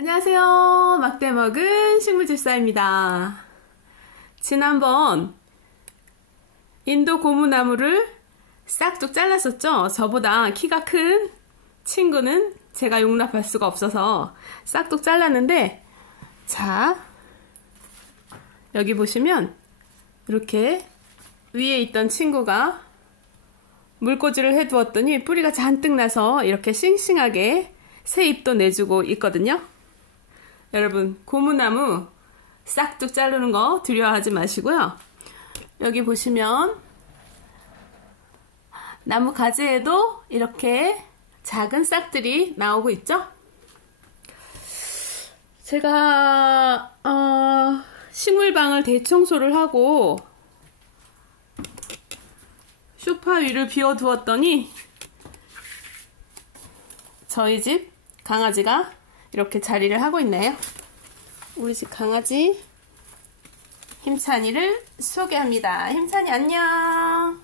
안녕하세요. 막대 먹은 식물집사입니다. 지난번 인도 고무나무를 싹둑 잘랐었죠? 저보다 키가 큰 친구는 제가 용납할 수가 없어서 싹둑 잘랐는데, 자, 여기 보시면 이렇게 위에 있던 친구가 물꽂이를 해두었더니 뿌리가 잔뜩 나서 이렇게 싱싱하게 새 잎도 내주고 있거든요. 여러분, 고무나무 싹둑 자르는 거 두려워하지 마시고요. 여기 보시면 나무 가지에도 이렇게 작은 싹들이 나오고 있죠. 제가 식물방을 대청소를 하고 소파 위를 비워두었더니 저희 집 강아지가 이렇게 자리를 하고 있네요. 우리 집 강아지 힘찬이를 소개합니다. 힘찬이 안녕.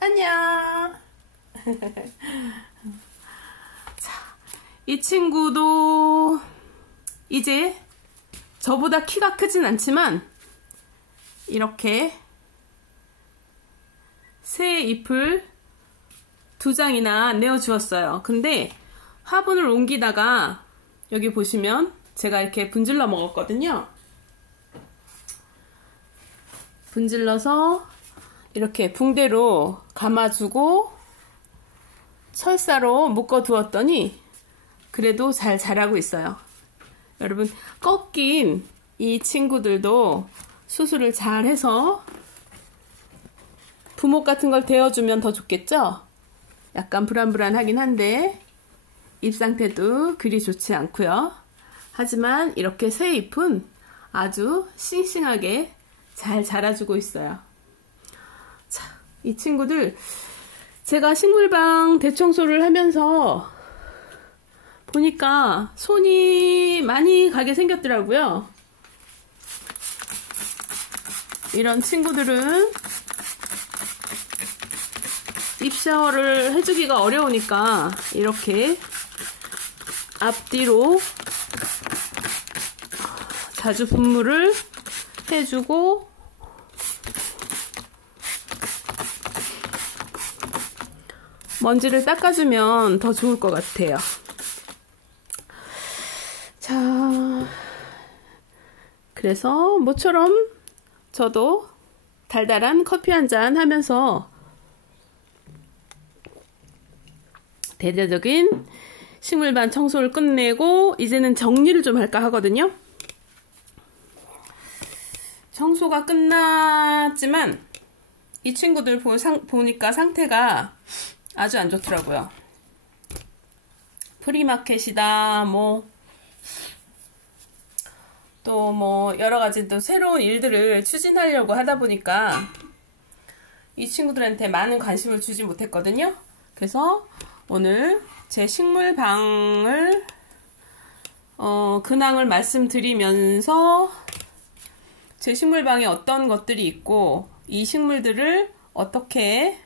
안녕. 자, 이 친구도 이제 저보다 키가 크진 않지만 이렇게 새 잎을 2장이나 내어주었어요. 근데 화분을 옮기다가 여기 보시면 제가 이렇게 분질러 먹었거든요. 분질러서 이렇게 붕대로 감아주고 철사로 묶어두었더니 그래도 잘 자라고 있어요. 여러분, 꺾인 이 친구들도 수술을 잘 해서 부목 같은 걸 대어주면 더 좋겠죠? 약간 불안불안하긴 한데 잎 상태도 그리 좋지 않고요. 하지만 이렇게 새 잎은 아주 싱싱하게 잘 자라주고 있어요. 자, 이 친구들 제가 식물방 대청소를 하면서 보니까 손이 많이 가게 생겼더라고요. 이런 친구들은 잎 샤워를 해주기가 어려우니까 이렇게 앞뒤로 자주 분무를 해주고 먼지를 닦아주면 더 좋을 것 같아요. 자, 그래서 모처럼 저도 달달한 커피 한잔 하면서 대대적인 식물반 청소를 끝내고 이제는 정리를 좀 할까 하거든요. 청소가 끝났지만 이 친구들 보니까 상태가 아주 안 좋더라고요. 프리마켓이다, 또 여러가지 또 새로운 일들을 추진하려고 하다 보니까 이 친구들한테 많은 관심을 주지 못했거든요. 그래서 오늘 제 식물방을 근황을 말씀드리면서 제 식물방에 어떤 것들이 있고 이 식물들을 어떻게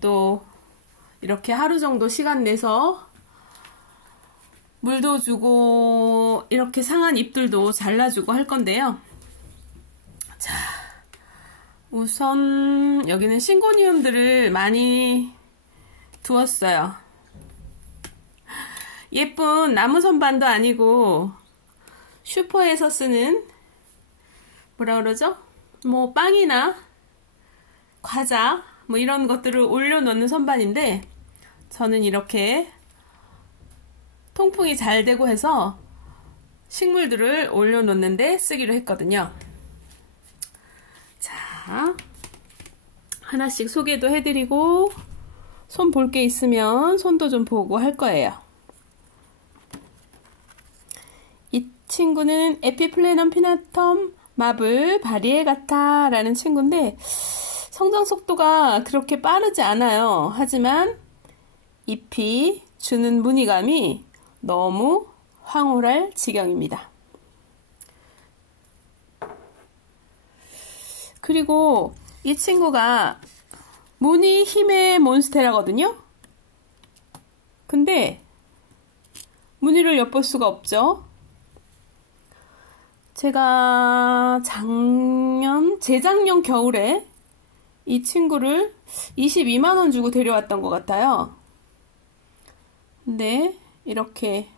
또 이렇게 하루 정도 시간 내서 물도 주고 이렇게 상한 잎들도 잘라주고 할 건데요. 자, 우선 여기는 싱고니움들을 많이 두었어요. 예쁜 나무 선반도 아니고 슈퍼에서 쓰는 뭐라 그러죠? 빵이나 과자 이런 것들을 올려놓는 선반인데 저는 이렇게 통풍이 잘 되고 해서 식물들을 올려놓는데 쓰기로 했거든요. 자, 하나씩 소개도 해드리고 손 볼 게 있으면 손도 좀 보고 할 거예요. 이 친구는 에피플래넘 피나텀 마블 바리에가타 라는 친구인데 성장 속도가 그렇게 빠르지 않아요. 하지만 잎이 주는 무늬감이 너무 황홀할 지경입니다. 그리고 이 친구가 무늬 힘의 몬스테라거든요. 근데 무늬를 엿볼 수가 없죠. 제가 재작년 겨울에 이 친구를 22만원 주고 데려왔던 것 같아요. 근데 이렇게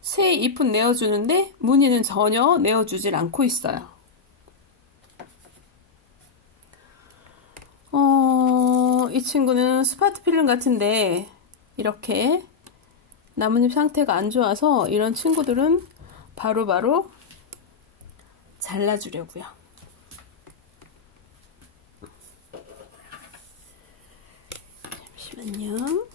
새 잎은 내어주는데 무늬는 전혀 내어주질 않고 있어요. 이 친구는 스파트 필름 같은데 이렇게 나뭇잎 상태가 안 좋아서 이런 친구들은 바로바로 잘라주려고요. 잠시만요.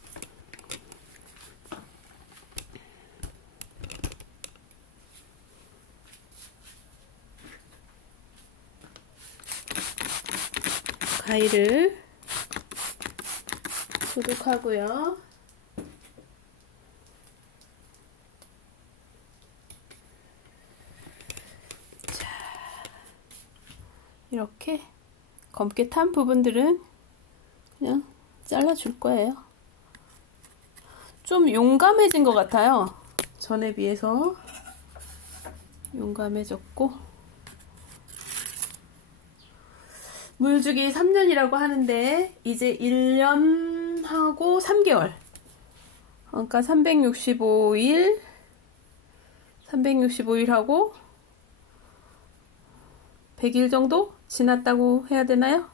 가위를 소독하고요. 자, 이렇게 검게 탄 부분들은 그냥 잘라줄 거예요. 좀 용감해진 것 같아요. 전에 비해서 용감해졌고, 물주기 3년이라고 하는데 이제 1년하고 3개월, 그러니까 365일하고 100일 정도 지났다고 해야 되나요?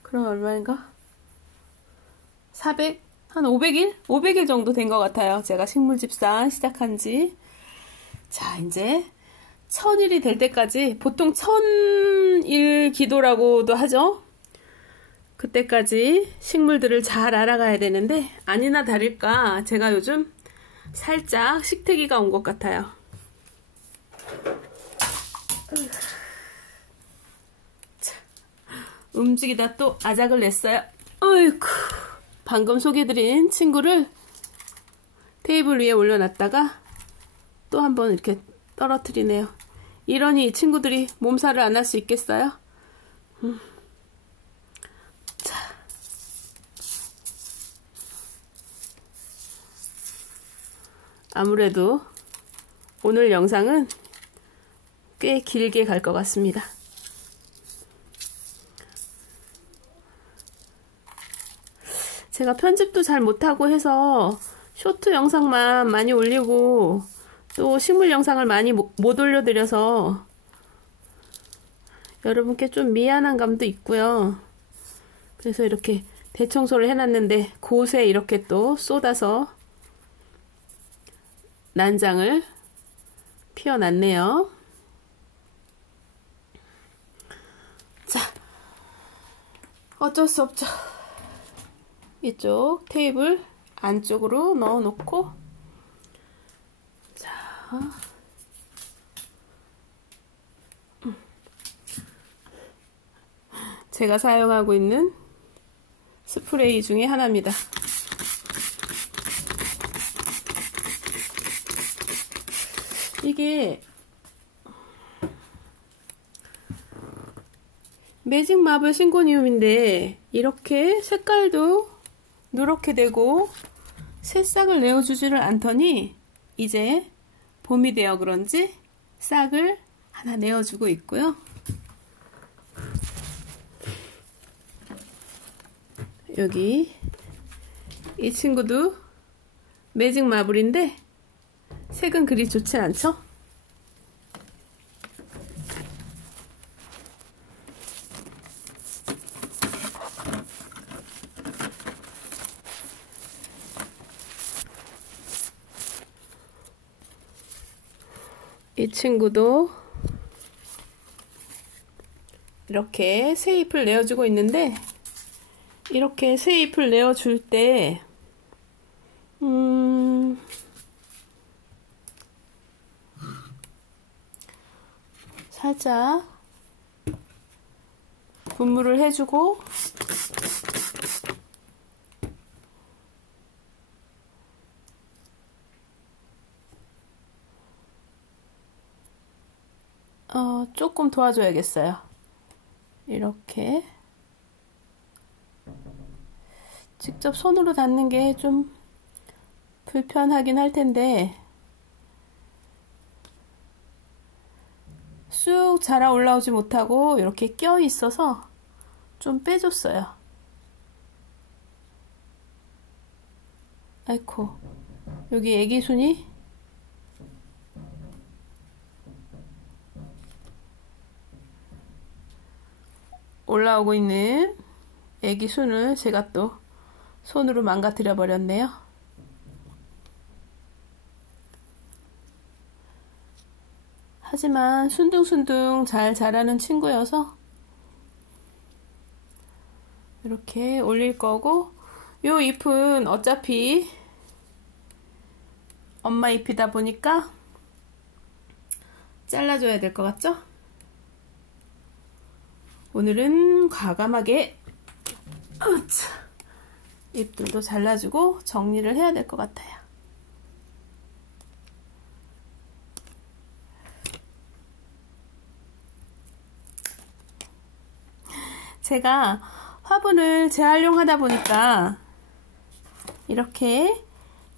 그럼 얼마인가? 한 500일? 500일 정도 된 것 같아요. 제가 식물집사 시작한 지. 자, 이제 1000일이 될 때까지, 보통 1000일 기도라고도 하죠. 그때까지 식물들을 잘 알아가야 되는데, 아니나 다를까 제가 요즘 살짝 식태기가 온 것 같아요. 자, 움직이다 또 아작을 냈어요. 어이쿠, 방금 소개해드린 친구를 테이블 위에 올려놨다가 또 한번 이렇게 떨어뜨리네요. 이러니 이 친구들이 몸살을 안 할 수 있겠어요? 자, 아무래도 오늘 영상은 꽤 길게 갈 것 같습니다. 제가 편집도 잘 못하고 해서 쇼트 영상만 많이 올리고 또 식물 영상을 많이 못 올려드려서 여러분께 좀 미안한 감도 있고요. 그래서 이렇게 대청소를 해놨는데 곳에 이렇게 또 쏟아서 난장을 피워놨네요. 자, 어쩔 수 없죠. 이쪽 테이블 안쪽으로 넣어놓고, 자, 제가 사용하고 있는 스프레이 중에 하나입니다. 이게 매직 마블 싱고니움인데 이렇게 색깔도 누렇게 되고 새싹을 내어주지를 않더니 이제 봄이 되어 그런지 싹을 하나 내어주고 있고요. 여기 이 친구도 매직 마블인데 색은 그리 좋지 않죠? 이 친구도 이렇게 새 잎을 내어주고 있는데, 이렇게 새 잎을 내어줄 때 살짝 분무를 해주고 조금 도와줘야겠어요. 이렇게 직접 손으로 닿는 게 좀 불편하긴 할 텐데, 쑥 자라 올라오지 못하고 이렇게 껴 있어서 좀 빼줬어요. 아이코, 여기 애기순이 올라오고 있는 애기순을 제가 또 손으로 망가뜨려 버렸네요. 하지만 순둥순둥 잘 자라는 친구여서 이렇게 올릴 거고, 요 잎은 어차피 엄마 잎이다 보니까 잘라줘야 될 것 같죠? 오늘은 과감하게 잎들도 잘라주고 정리를 해야 될 것 같아요. 제가 화분을 재활용하다 보니까 이렇게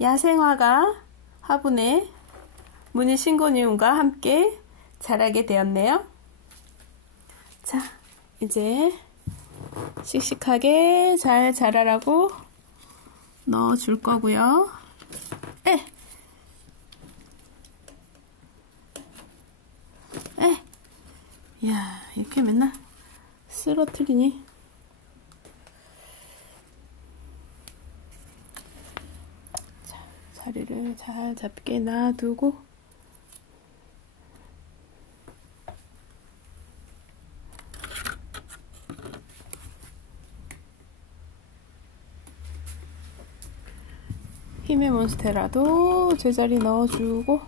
야생화가 화분에 무늬 싱고니움과 함께 자라게 되었네요. 자, 이제 씩씩하게 잘 자라라고 넣어줄 거고요. 이야, 이렇게 맨날 쓰러뜨리니. 자, 자리를 잘 잡게 놔두고 힘의 몬스테라도 제자리 넣어주고,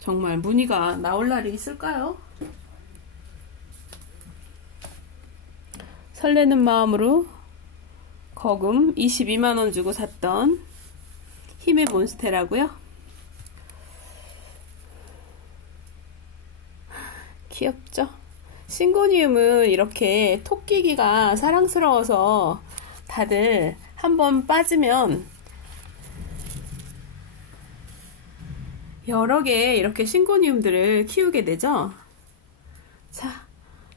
정말 무늬가 나올 날이 있을까요? 설레는 마음으로 거금 22만원 주고 샀던 힘의 몬스테라고요. 귀엽죠? 싱고니움은 이렇게 토끼기가 사랑스러워서 다들 한번 빠지면 여러 개 이렇게 싱고니움들을 키우게 되죠. 자,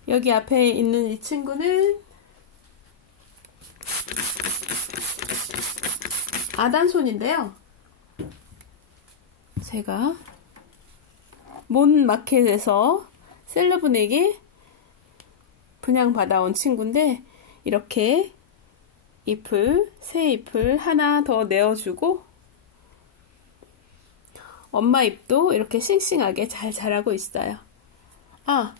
여기 앞에 있는 이 친구는 아단손인데요. 제가 몬 마켓에서 셀러분에게 분양받아온 친구인데, 이렇게 새 잎을 하나 더 내어주고 엄마 잎도 이렇게 싱싱하게 잘 자라고 있어요. 아,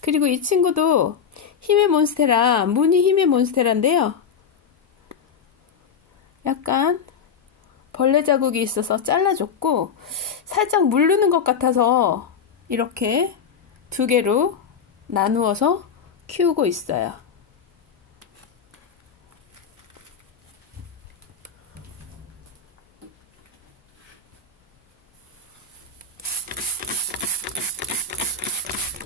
그리고 이 친구도 힘의 몬스테라, 무늬 힘의 몬스테라인데요. 약간 벌레 자국이 있어서 잘라줬고, 살짝 물르는 것 같아서 이렇게 두 개로 나누어서 키우고 있어요.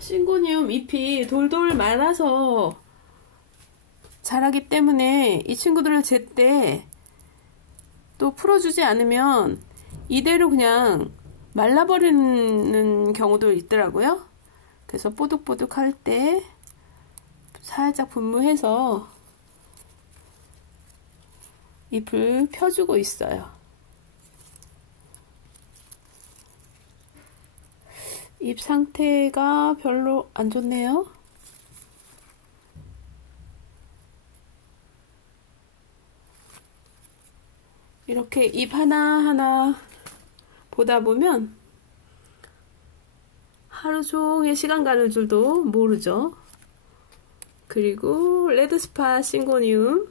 싱고니움 잎이 돌돌 말아서 자라기 때문에 이 친구들을 제때 또 풀어주지 않으면 이대로 그냥 말라버리는 경우도 있더라고요. 그래서 뽀득뽀득 할 때 살짝 분무해서 잎을 펴주고 있어요. 잎 상태가 별로 안 좋네요. 이렇게 잎 하나하나 보다 보면 하루 종일 시간 가는 줄도 모르죠. 그리고 레드스파 싱고니움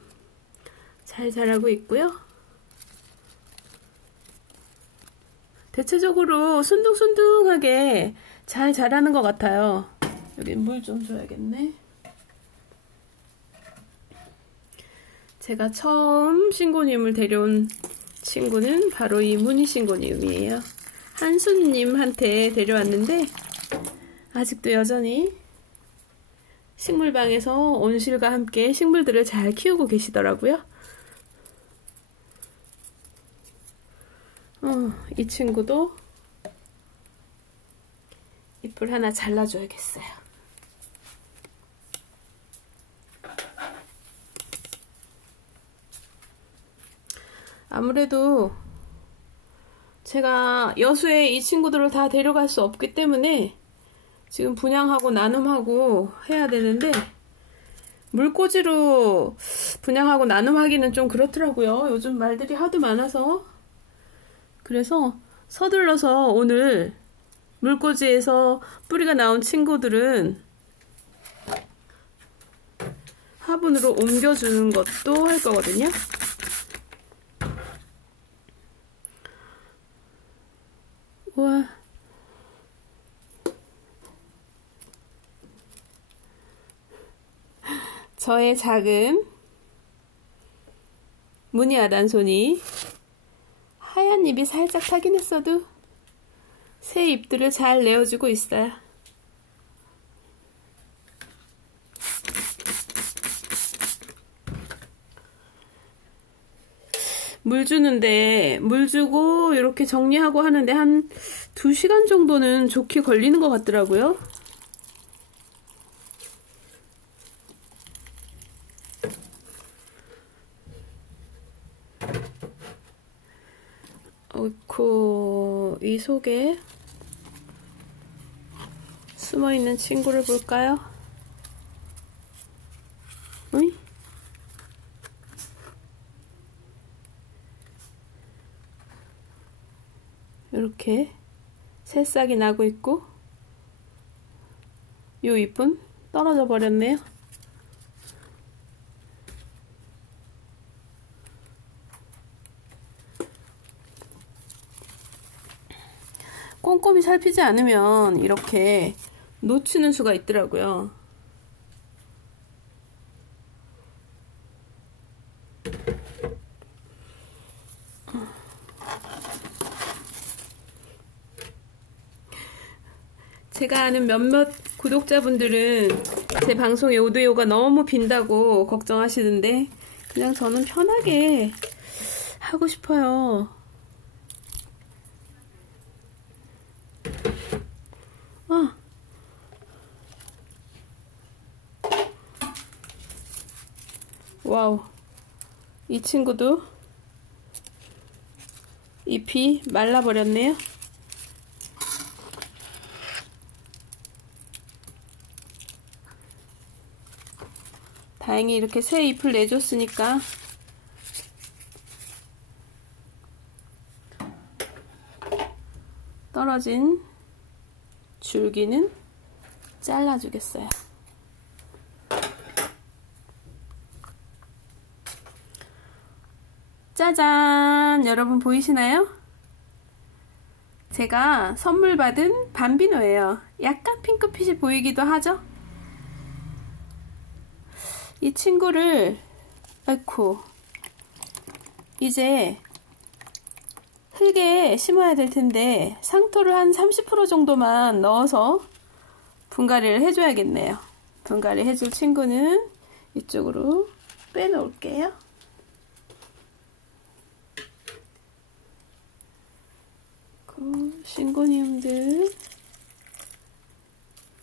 잘 자라고 있고요. 대체적으로 순둥순둥하게 잘 자라는 것 같아요. 여기 물 좀 줘야겠네. 제가 처음 싱고니움을 데려온 친구는 바로 이 무늬 싱고니움이에요. 한수님한테 데려왔는데 아직도 여전히 식물방에서 온실과 함께 식물들을 잘 키우고 계시더라고요. 이 친구도 잎을 하나 잘라줘야겠어요. 아무래도 제가 여수에 이 친구들을 다 데려갈 수 없기 때문에 지금 분양하고 나눔하고 해야 되는데, 물꽂이로 분양하고 나눔하기는 좀 그렇더라고요. 요즘 말들이 하도 많아서. 그래서 서둘러서 오늘 물꽂이에서 뿌리가 나온 친구들은 화분으로 옮겨주는 것도 할 거거든요. 우와. 저의 작은 무늬 아단손이 하얀 잎이 살짝 타긴 했어도 새 잎들을 잘 내어주고 있어요. 물 주는데, 물 주고 이렇게 정리하고 하는데 한 2시간 정도는 좋게 걸리는 것 같더라고요. 어이쿠, 이 속에 숨어있는 친구를 볼까요? 어이? 이렇게 새싹이 나고 있고, 요 잎은 떨어져 버렸네요. 꼼꼼히 살피지 않으면 이렇게 놓치는 수가 있더라고요. 제가 아는 몇몇 구독자분들은 제 방송에 오디오가 너무 빈다고 걱정하시는데, 그냥 저는 편하게 하고 싶어요. 와우, 이 친구도 잎이 말라버렸네요. 다행히 이렇게 새 잎을 내줬으니까 떨어진 줄기는 잘라주겠어요. 짜잔! 여러분 보이시나요? 제가 선물 받은 밤비노예요. 약간 핑크빛이 보이기도 하죠? 이 친구를, 아이쿠, 이제 흙에 심어야 될 텐데 상토를 한 30% 정도만 넣어서 분갈이를 해줘야겠네요. 분갈이 해줄 친구는 이쪽으로 빼놓을게요. 싱고니움들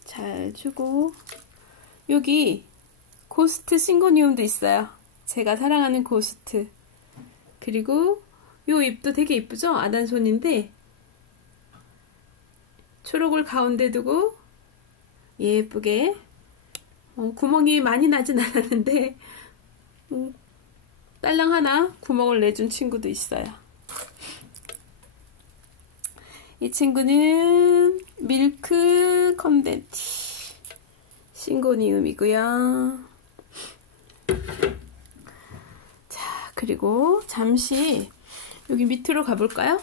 잘 주고, 여기 고스트 싱고니움도 있어요. 제가 사랑하는 고스트. 그리고 요 잎도 되게 이쁘죠? 아단손인데 초록을 가운데 두고 예쁘게, 구멍이 많이 나진 않았는데 딸랑 하나 구멍을 내준 친구도 있어요. 이 친구는 밀크 컨덴티 싱고니움이고요. 자, 그리고 잠시 여기 밑으로 가볼까요?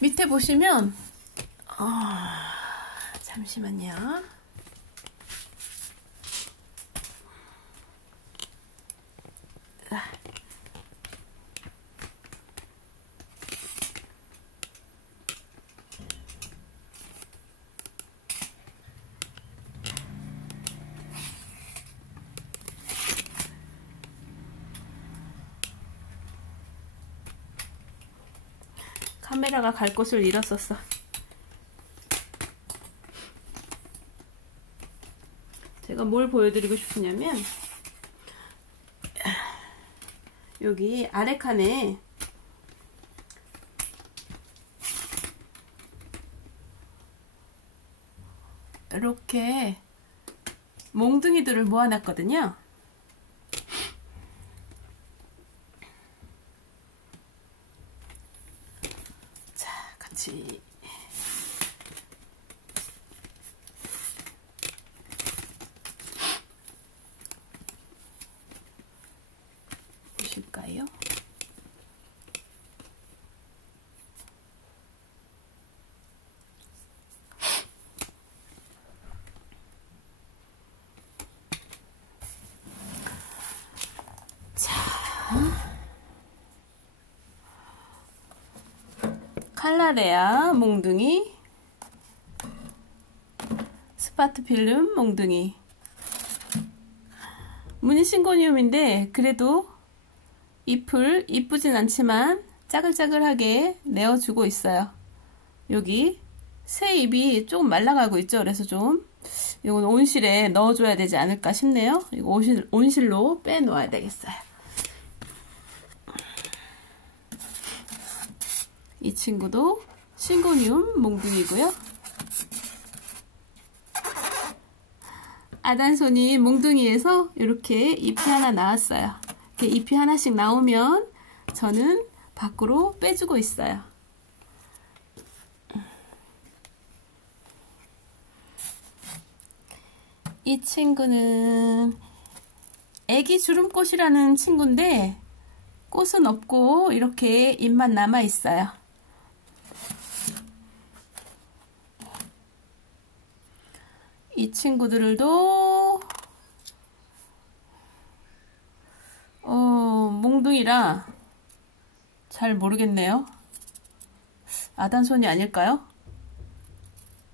밑에 보시면 잠시만요. 카메라가 갈 곳을 잃었었어. 제가 뭘 보여드리고 싶으냐면 여기 아래 칸에 이렇게 몽둥이들을 모아놨거든요. 자, 같이 보실까요? 칼라레아 몽둥이, 스파트필름 몽둥이, 무늬 싱고니움인데 그래도 잎을 이쁘진 않지만 짜글짜글하게 내어주고 있어요. 여기 새 잎이 조금 말라가고 있죠. 그래서 좀 이건 온실에 넣어줘야 되지 않을까 싶네요. 이거 온실로 빼놓아야 되겠어요. 이 친구도 싱고니움 몽둥이고요. 아단손이 몽둥이에서 이렇게 잎이 하나 나왔어요. 이렇게 잎이 하나씩 나오면 저는 밖으로 빼주고 있어요. 이 친구는 애기 주름꽃이라는 친구인데 꽃은 없고 이렇게 잎만 남아 있어요. 이 친구들도 몽둥이라 잘 모르겠네요. 아단손이 아닐까요?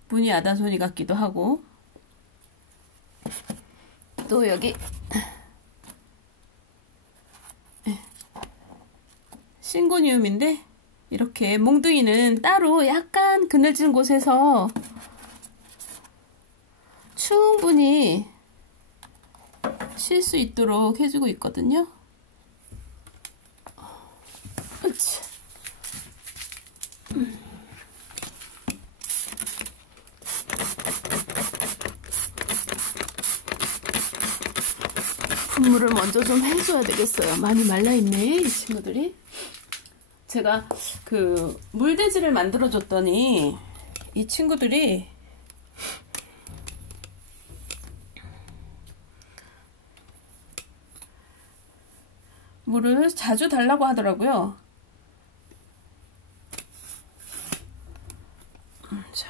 무늬 아단손이 같기도 하고. 또 여기 싱고니움인데 이렇게 몽둥이는 따로 약간 그늘진 곳에서 충분히 쉴 수 있도록 해주고 있거든요. 분무를 먼저 좀 해줘야 되겠어요. 많이 말라있네, 이 친구들이. 제가 그 물돼지를 만들어줬더니 이 친구들이 물을 자주 달라고 하더라고요. 자,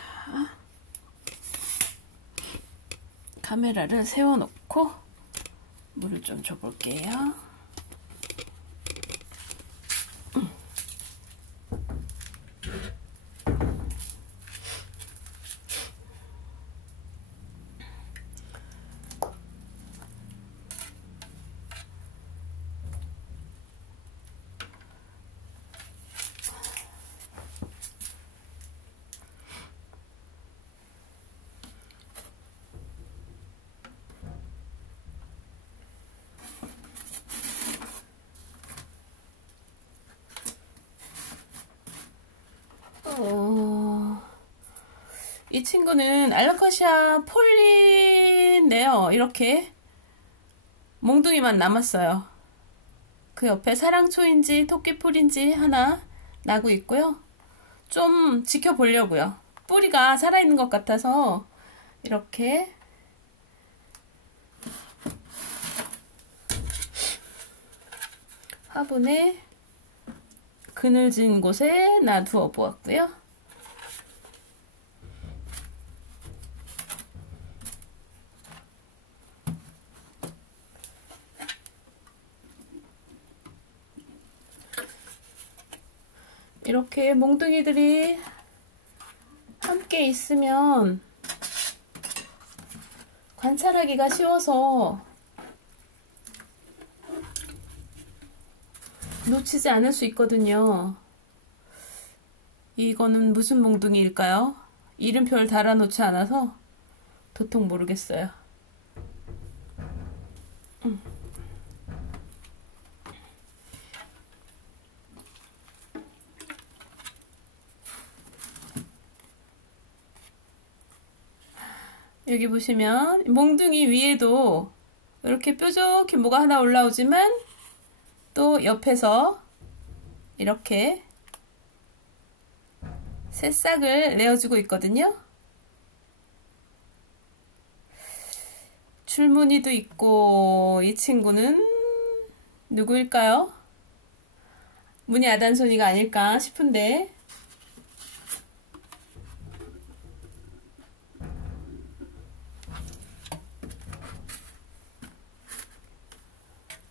카메라를 세워놓고 물을 좀 줘볼게요. 이 친구는 알라카시아 폴리인데요. 이렇게 몽둥이만 남았어요. 그 옆에 사랑초인지 토끼풀인지 하나 나고 있고요. 좀 지켜보려고요. 뿌리가 살아있는 것 같아서 이렇게 화분에 그늘진 곳에 놔두어 보았고요. 이렇게 몽둥이들이 함께 있으면 관찰하기가 쉬워서 놓치지 않을 수 있거든요. 이거는 무슨 몽둥이일까요? 이름표를 달아놓지 않아서 도통 모르겠어요. 여기 보시면 몽둥이 위에도 이렇게 뾰족히 뭐가 하나 올라오지만 또 옆에서 이렇게 새싹을 내어주고 있거든요. 줄무늬도 있고. 이 친구는 누구일까요? 무늬 아단소니가 아닐까 싶은데,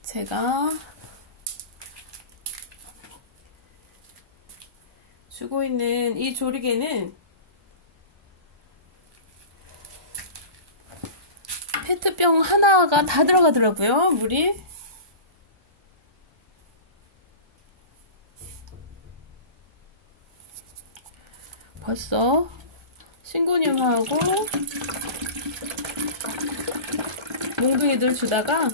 제가 주고 있는 이 조리개는 페트병 하나가 다 들어가더라고요, 물이. 벌써 신고님하고 몽둥이들 주다가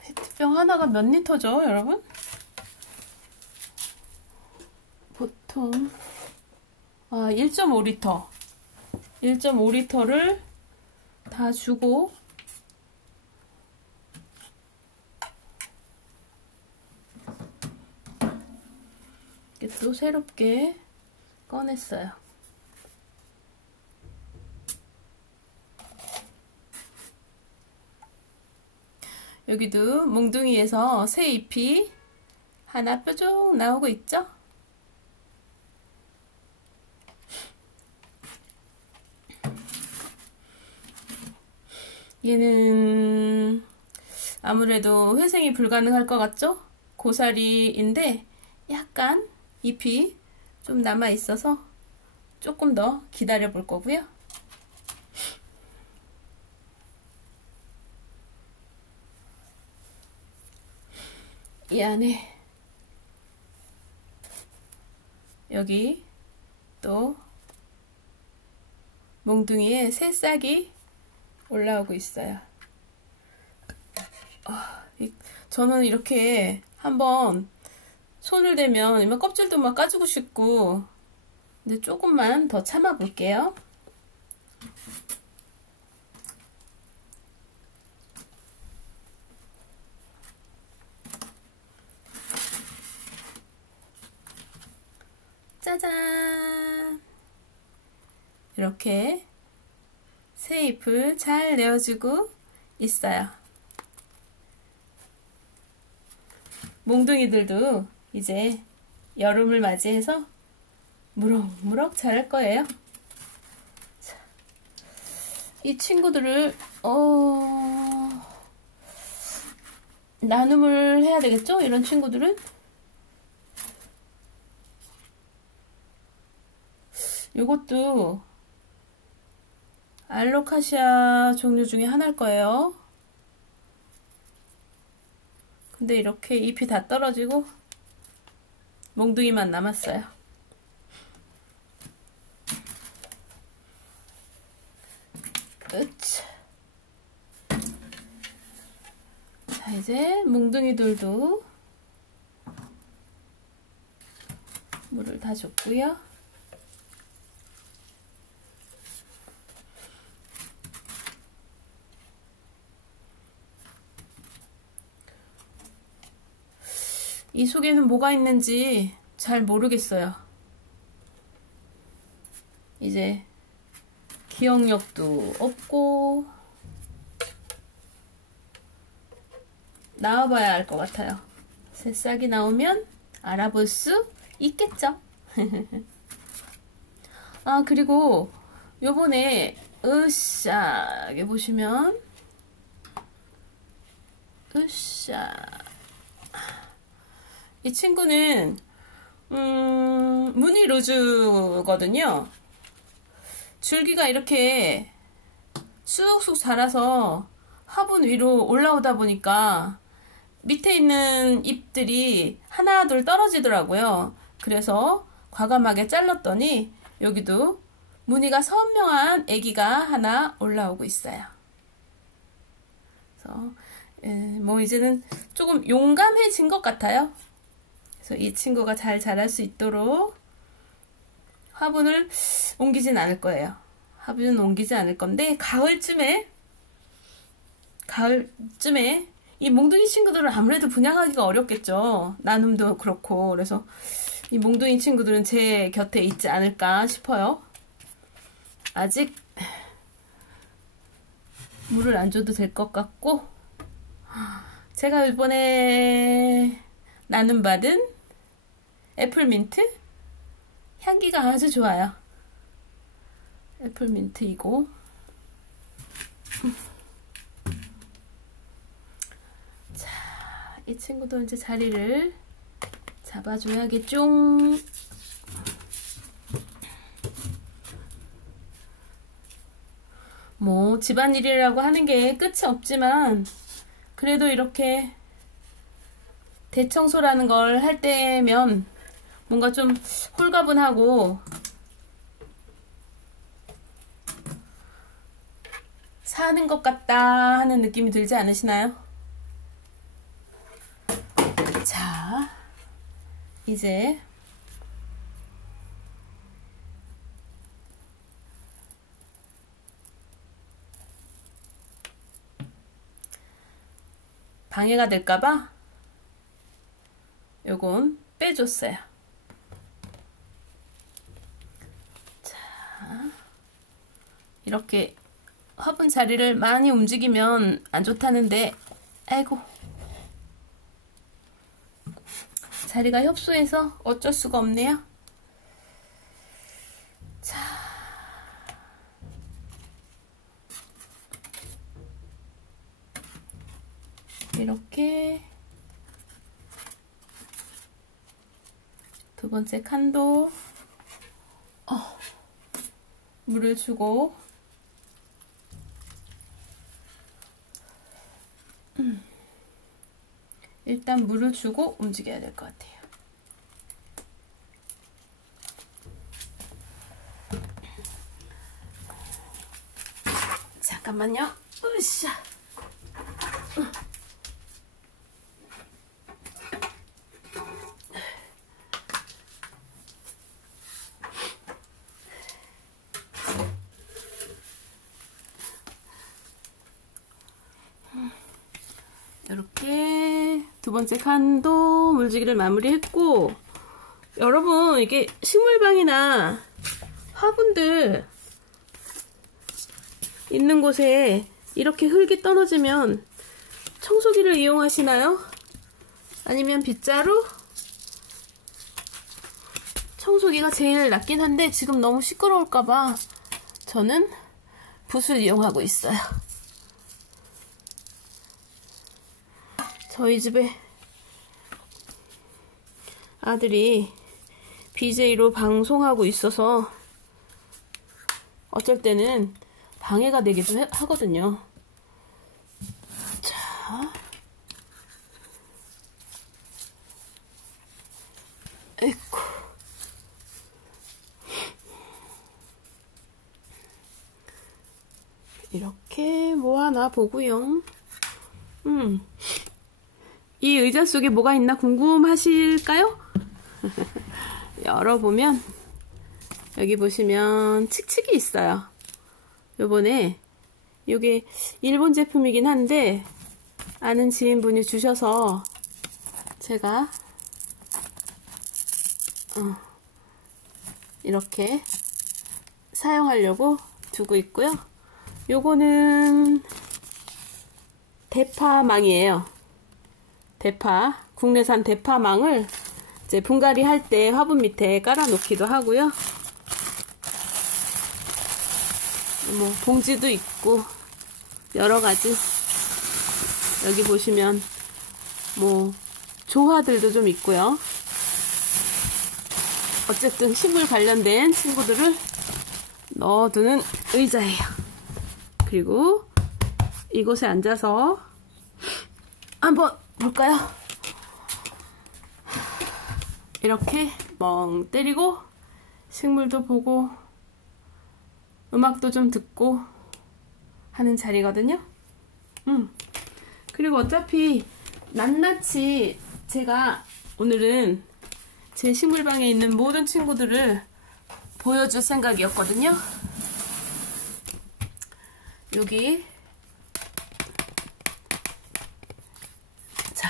페트병 하나가 몇 리터죠, 여러분? 보통 1.5리터 1.5리터를 다 주고 또 새롭게 꺼냈어요. 여기도 몽둥이에서 새 잎이 하나 뾰족 나오고 있죠? 얘는 아무래도 회생이 불가능할 것 같죠? 고사리인데 약간 잎이 좀 남아 있어서 조금 더 기다려 볼 거고요. 이 안에 여기 또 몽둥이에 새싹이 올라오고 있어요. 저는 이렇게 한번 손을 대면 껍질도 막 까주고 싶고, 근데 조금만 더 참아 볼게요. 짜잔! 이렇게 새 잎을 잘 내어주고 있어요. 몽둥이들도 이제 여름을 맞이해서 무럭무럭 자랄 거예요. 자, 이 친구들을 나눔을 해야 되겠죠? 이런 친구들은 요것도 알로카시아 종류 중에 하나일 거예요. 근데 이렇게 잎이 다 떨어지고 몽둥이만 남았어요. 으차. 자, 이제 몽둥이들도 물을 다 줬고요. 이 속에는 뭐가 있는지 잘 모르겠어요. 이제 기억력도 없고 나와봐야 알 것 같아요. 새싹이 나오면 알아볼 수 있겠죠. 그리고 요번에 여기 보시면 이 친구는 무늬 루즈거든요. 줄기가 이렇게 쑥쑥 자라서 화분 위로 올라오다 보니까 밑에 있는 잎들이 하나 둘 떨어지더라고요. 그래서 과감하게 잘랐더니 여기도 무늬가 선명한 아기가 하나 올라오고 있어요. 그래서 뭐 이제는 조금 용감해진 것 같아요. 그래서 이 친구가 잘 자랄 수 있도록 화분을 옮기진 않을 거예요. 화분은 옮기지 않을 건데 가을쯤에 이 몽둥이 친구들은 아무래도 분양하기가 어렵겠죠. 나눔도 그렇고. 그래서 이 몽둥이 친구들은 제 곁에 있지 않을까 싶어요. 아직 물을 안 줘도 될 것 같고, 제가 이번에 나눔받은 애플민트 향기가 아주 좋아요. 애플민트이고, 자, 이 친구도 이제 자리를 잡아줘야겠죠. 뭐 집안일이라고 하는 게 끝이 없지만 그래도 이렇게 대청소라는 걸 할 때면 뭔가 좀 홀가분하고 사는 것 같다 하는 느낌이 들지 않으시나요? 자, 이제 방해가 될까봐 요건 빼줬어요. 자, 이렇게 화분 자리를 많이 움직이면 안 좋다는데, 아이고, 자리가 협소해서 어쩔 수가 없네요. 자, 이렇게 두 번째 칸도 물을 주고 일단 물을 주고 움직여야 될 것 같아요. 잠깐만요. 으쌰. 이렇게 두 번째 칸도 물주기를 마무리했고, 여러분 이게 식물방이나 화분들 있는 곳에 이렇게 흙이 떨어지면 청소기를 이용하시나요? 아니면 빗자루? 청소기가 제일 낫긴 한데 지금 너무 시끄러울까봐 저는 붓을 이용하고 있어요. 저희 집에 아들이 BJ로 방송하고 있어서 어쩔 때는 방해가 되기도 하거든요. 자, 에이쿠. 이렇게 모아놔 보고요. 이 의자 속에 뭐가 있나 궁금하실까요? 열어보면 여기 보시면 칙칙이 있어요. 요번에 요게 일본 제품이긴 한데 아는 지인분이 주셔서 제가 이렇게 사용하려고 두고 있고요. 요거는 대파망이에요. 대파, 국내산 대파망을 이제 분갈이 할 때 화분 밑에 깔아 놓기도 하고요. 뭐 봉지도 있고 여러 가지, 여기 보시면 뭐 조화들도 좀 있고요. 어쨌든 식물 관련된 친구들을 넣어두는 의자예요. 그리고 이곳에 앉아서 한번 볼까요? 이렇게 멍 때리고 식물도 보고 음악도 좀 듣고 하는 자리거든요. 그리고 어차피 낱낱이 제가 오늘은 제 식물방에 있는 모든 친구들을 보여줄 생각이었거든요. 여기 자,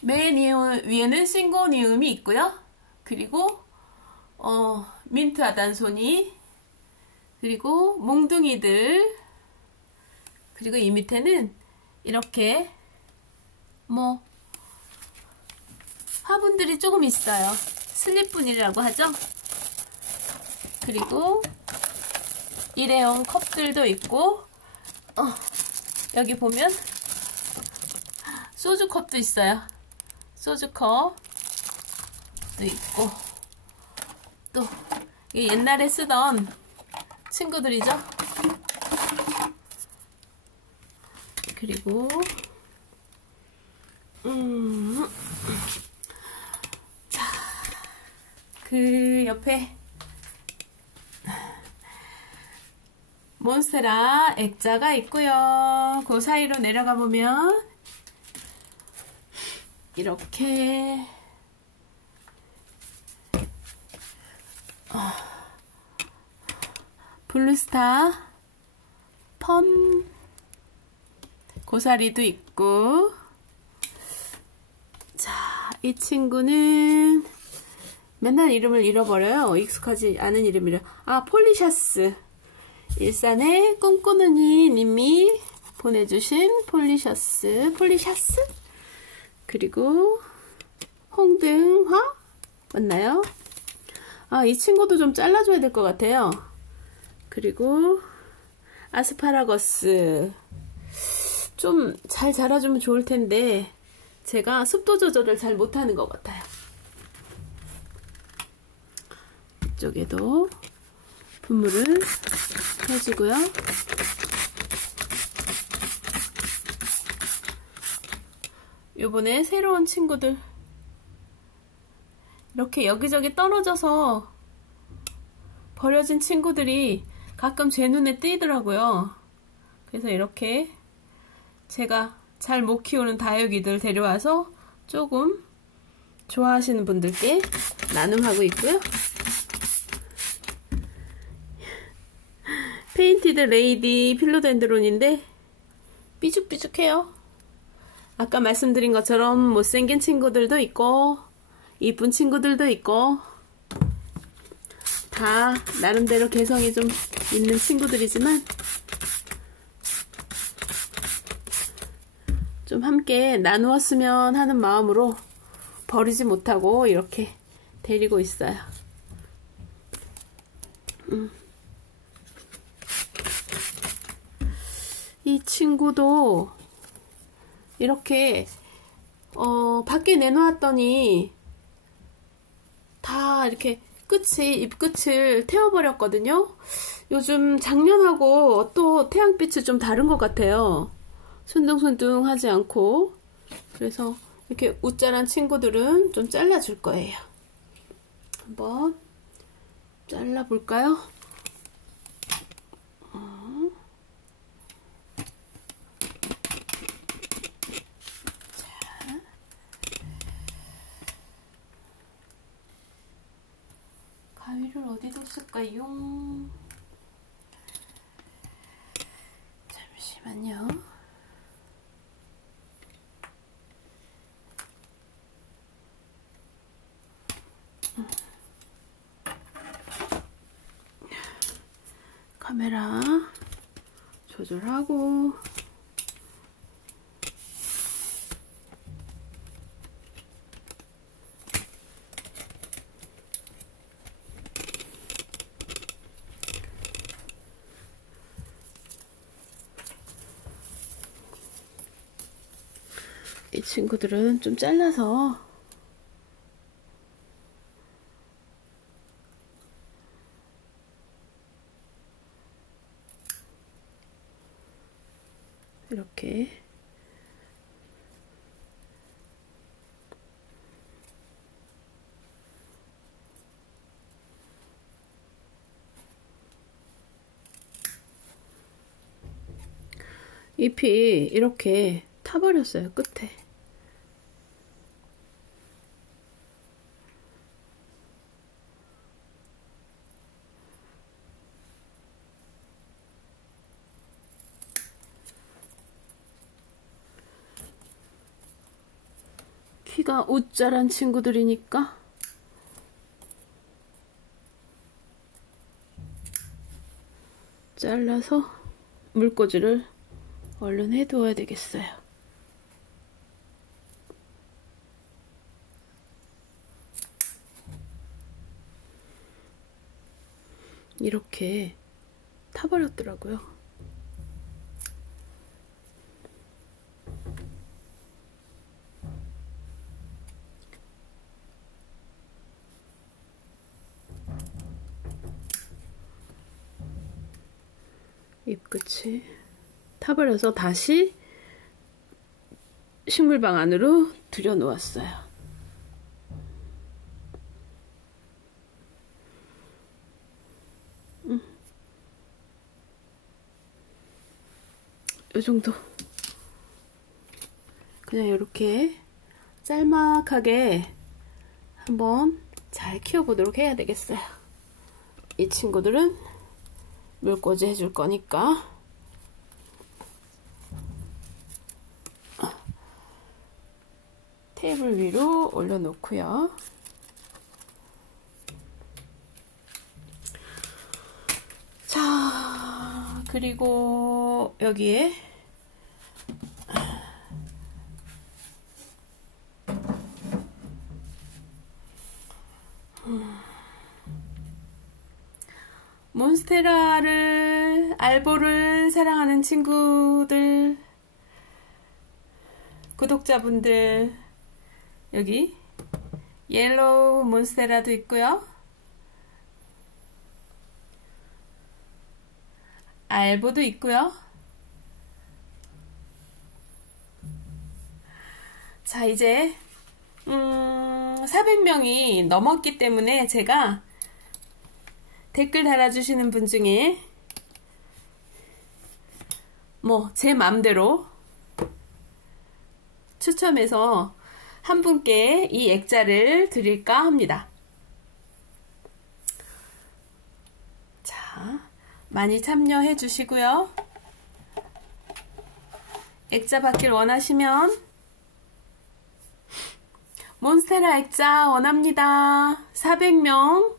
맨 위에는 싱고니움이 있고요. 그리고 민트 아단소니, 그리고 몽둥이들, 그리고 이 밑에는 이렇게 뭐 화분들이 조금 있어요. 슬립분이라고 하죠. 그리고 일회용 컵들도 있고 여기 보면 소주컵도 있어요. 소주컵도 있고 또 옛날에 쓰던 친구들이죠. 그리고 자, 그 옆에 몬스테라 액자가 있고요. 그 사이로 내려가 보면 이렇게 블루스타 펌 고사리도 있고, 자, 이 친구는 맨날 이름을 잃어버려요. 익숙하지 않은 이름이라. 폴리샤스. 일산의 꿈꾸는이 님이 보내주신 폴리샤스. 그리고 홍등화 맞나요? 이 친구도 좀 잘라줘야 될 것 같아요. 그리고 아스파라거스. 좀 잘 자라주면 좋을 텐데 제가 습도 조절을 잘 못하는 것 같아요. 이쪽에도 분무를 해주고요. 요번에 새로운 친구들 이렇게 여기저기 떨어져서 버려진 친구들이 가끔 제 눈에 띄더라고요. 그래서 이렇게 제가 잘 못 키우는 다육이들 데려와서 조금 좋아하시는 분들께 나눔하고 있고요. 페인티드 레이디 필로덴드론인데 삐죽삐죽해요. 아까 말씀드린 것처럼 못생긴 친구들도 있고 이쁜 친구들도 있고 다 나름대로 개성이 좀 있는 친구들이지만 좀 함께 나누었으면 하는 마음으로 버리지 못하고 이렇게 데리고 있어요. 이 친구도 이렇게 밖에 내놓았더니 다 이렇게 잎끝을 태워버렸거든요. 요즘 작년하고 또 태양빛이 좀 다른 것 같아요. 순둥순둥 하지 않고. 그래서 이렇게 웃자란 친구들은 좀 잘라줄 거예요. 한번 잘라볼까요? 자. 가위를 어디 뒀을까요? 잠시만요. 카메라 조절하고 이 친구들은 좀 잘라서 이렇게 잎이 이렇게 타버렸어요, 끝에. 키가 우짜란 친구들이니까 잘라서 물꽂이를 얼른 해두어야 되겠어요. 이렇게 타버렸더라고요. 잎끝이 타버려서 다시 식물방 안으로 들여놓았어요. 이 정도. 그냥 이렇게 짤막하게 한번 잘 키워보도록 해야 되겠어요. 이 친구들은 물꽂이 해줄 거니까. 테이블 위로 올려놓고요. 자, 그리고 여기에 몬스테라를, 알보를 사랑하는 친구들, 구독자분들, 여기 옐로우 몬스테라도 있고요. 알보도 있고요. 자, 이제 400명이 넘었기 때문에 제가 댓글 달아주시는 분 중에 뭐 제 맘대로 추첨해서 한 분께 이 액자를 드릴까 합니다. 자, 많이 참여해 주시고요. 액자 받길 원하시면 몬스테라 액자 원합니다. 400명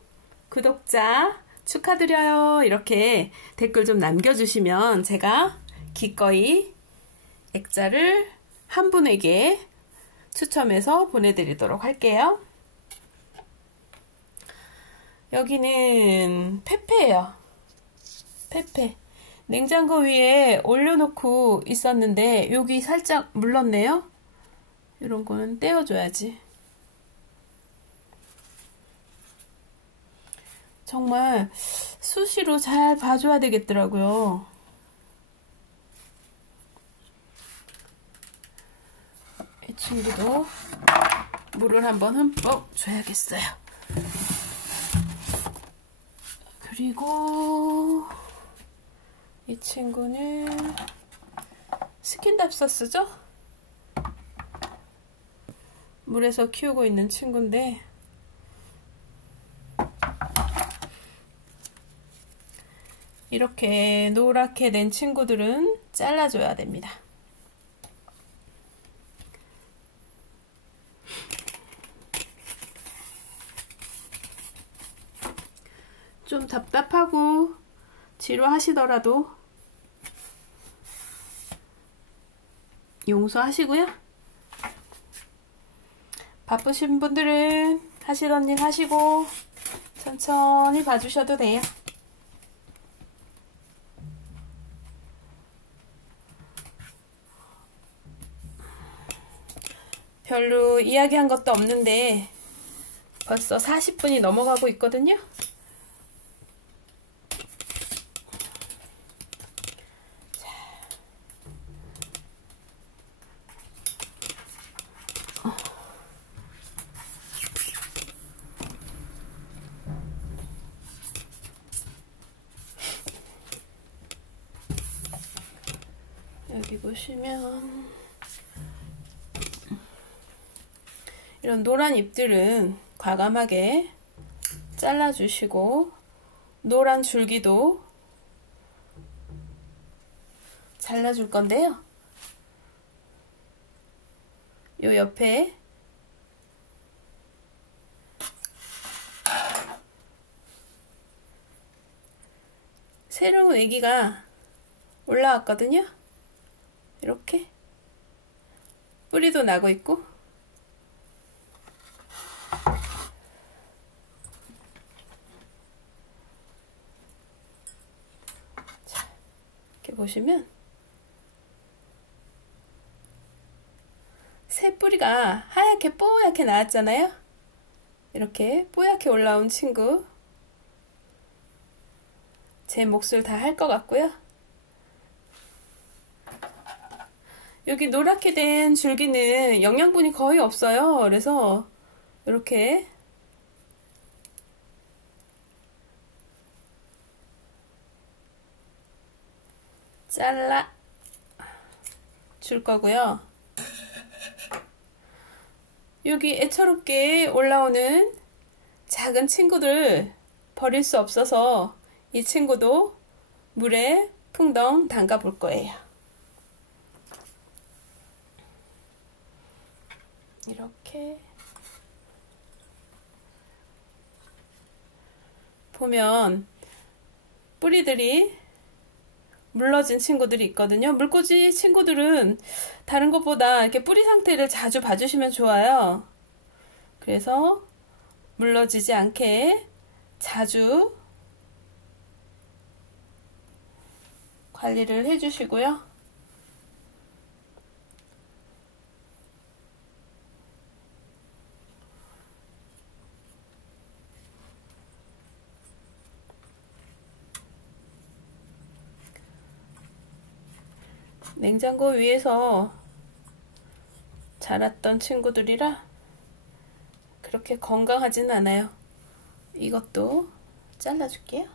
구독자 축하드려요. 이렇게 댓글 좀 남겨주시면 제가 기꺼이 액자를 한 분에게 추첨해서 보내드리도록 할게요. 여기는 페페예요. 페페. 냉장고 위에 올려놓고 있었는데 여기 살짝 물렀네요. 이런 거는 떼어줘야지. 정말 수시로 잘 봐줘야 되겠더라고요. 이 친구도 물을 한번 흠뻑 줘야겠어요. 그리고 이 친구는 스킨답서스죠? 물에서 키우고 있는 친구인데 이렇게 노랗게 된 친구들은 잘라줘야 됩니다. 좀 답답하고 지루하시더라도 용서하시고요. 바쁘신 분들은 하시던 일 하시고 천천히 봐주셔도 돼요. 별로 이야기한 것도 없는데 벌써 40분이 넘어가고 있거든요. 여기 보시면 이런 노란 잎들은 과감하게 잘라주시고, 노란 줄기도 잘라줄 건데요. 요 옆에 새로운 애기가 올라왔거든요. 이렇게 뿌리도 나고 있고, 자, 이렇게 보시면 새 뿌리가 하얗게 뽀얗게 나왔잖아요. 이렇게 뽀얗게 올라온 친구, 제 몫을 다 할 것 같고요. 여기 노랗게 된 줄기는 영양분이 거의 없어요. 그래서 이렇게 잘라 줄 거고요. 여기 애처롭게 올라오는 작은 친구들 버릴 수 없어서 이 친구도 물에 풍덩 담가 볼 거예요. 이렇게 보면 뿌리들이 물러진 친구들이 있거든요. 물꽂이 친구들은 다른 것보다 이렇게 뿌리 상태를 자주 봐주시면 좋아요. 그래서 물러지지 않게 자주 관리를 해주시고요. 냉장고 위에서 자랐던 친구들이라 그렇게 건강하진 않아요. 이것도 잘라줄게요.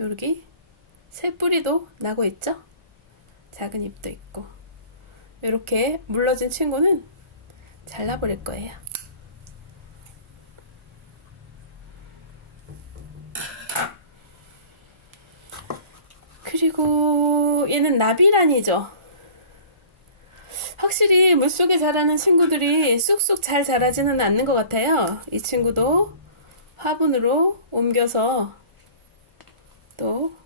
여기 새 뿌리도 나고 있죠? 작은 잎도 있고. 이렇게 물러진 친구는 잘라버릴 거예요. 그리고 얘는 나비란이죠. 확실히 물속에 자라는 친구들이 쑥쑥 잘 자라지는 않는 것 같아요. 이 친구도 화분으로 옮겨서 또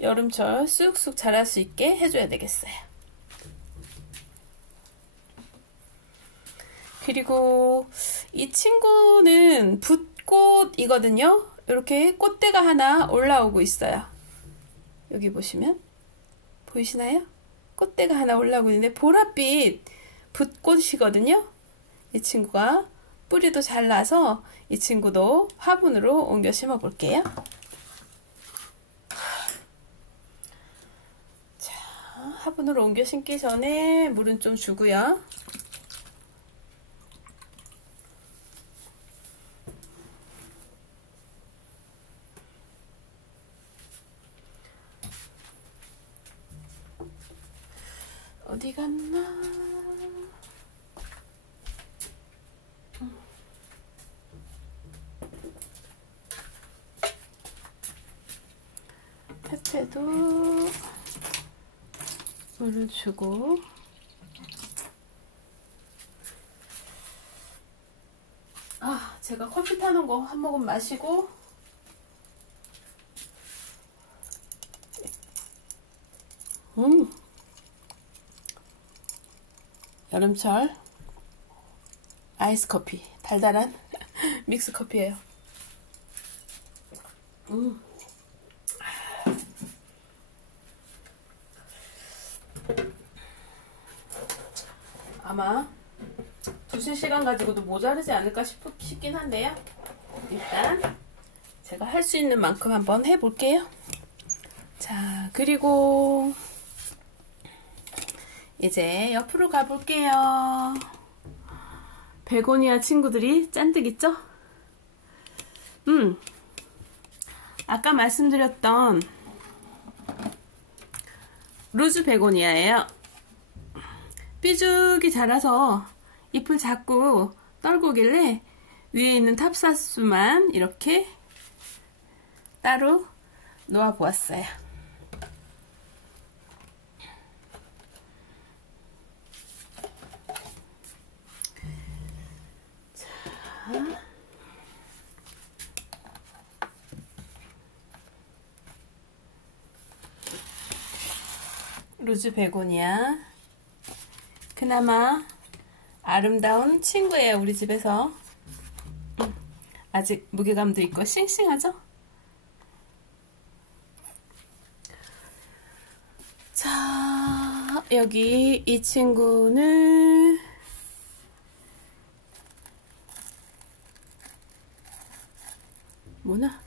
여름철 쑥쑥 자랄 수 있게 해줘야 되겠어요. 그리고 이 친구는 붓꽃이거든요. 이렇게 꽃대가 하나 올라오고 있어요. 여기 보시면 보이시나요? 꽃대가 하나 올라오고 있는데 보랏빛 붓꽃이거든요. 이 친구가 뿌리도 잘 나서 이 친구도 화분으로 옮겨 심어 볼게요. 자, 화분으로 옮겨 심기 전에 물은 좀 주고요. 어디 갔나? 페페도 물을 주고, 제가 커피 타는 거 한 모금 마시고 여름철 아이스 커피, 달달한 믹스 커피예요. 아마 2~3시간 가지고도 모자르지 않을까 싶긴 한데요. 일단 제가 할 수 있는 만큼 한번 해볼게요. 자, 그리고 이제 옆으로 가볼게요. 베고니아 친구들이 잔뜩 있죠? 아까 말씀드렸던 루즈 베고니아예요. 삐죽이 자라서 잎을 자꾸 떨구길래 위에 있는 탑사수만 이렇게 따로 놓아 보았어요. 자, 루즈 베고니아, 그나마 아름다운 친구예요. 우리 집에서 아직 무게감도 있고 싱싱하죠? 자, 여기 이 친구는 뭐나?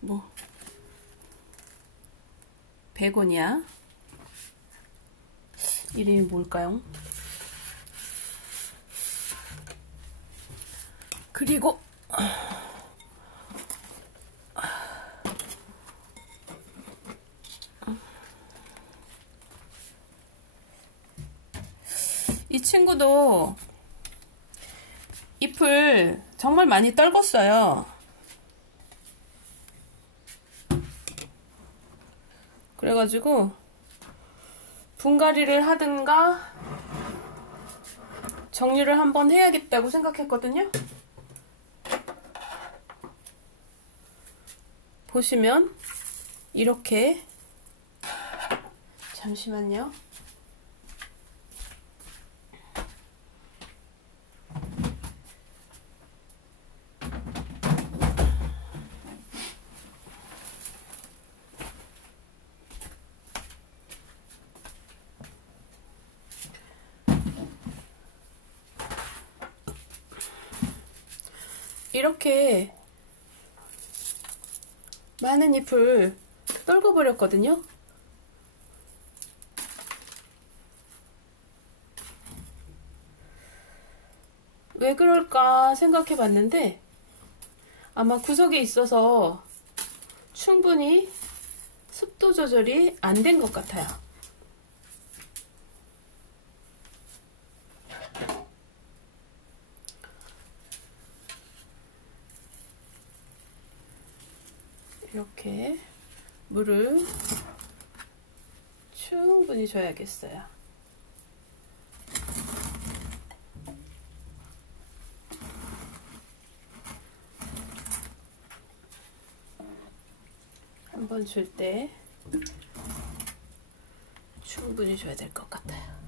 뭐 베고니아 이름이 뭘까요? 그리고 이 친구도 잎을 정말 많이 떨궜어요. 그래가지고 분갈이를 하든가 정리를 한번 해야겠다고 생각했거든요. 보시면 이렇게, 잠시만요. 이렇게 많은 잎을 떨궈 버렸거든요. 왜 그럴까 생각해 봤는데 아마 구석에 있어서 충분히 습도 조절이 안 된 것 같아요. 이렇게 물을 충분히 줘야겠어요. 한번 줄 때 충분히 줘야 될 것 같아요.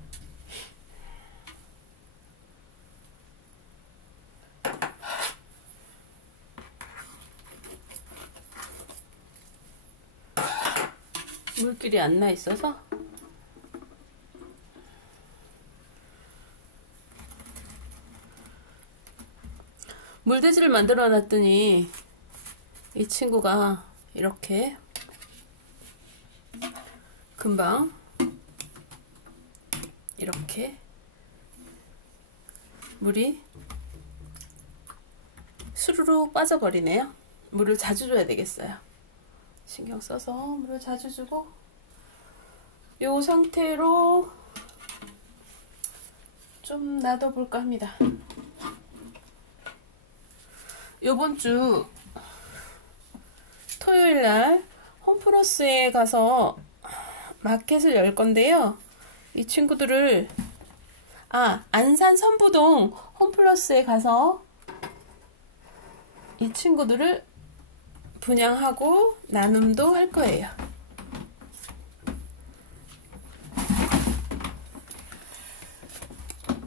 물길이 안 나 있어서 물돼지를 만들어 놨더니 이 친구가 이렇게 금방 이렇게 물이 수루룩 빠져버리네요. 물을 자주 줘야 되겠어요. 신경 써서 물을 자주 주고, 이 상태로 좀 놔둬볼까 합니다. 요번 주 토요일날 홈플러스에 가서 마켓을 열 건데요. 이 친구들을 안산 선부동 홈플러스에 가서 이 친구들을 분양하고 나눔도 할 거예요.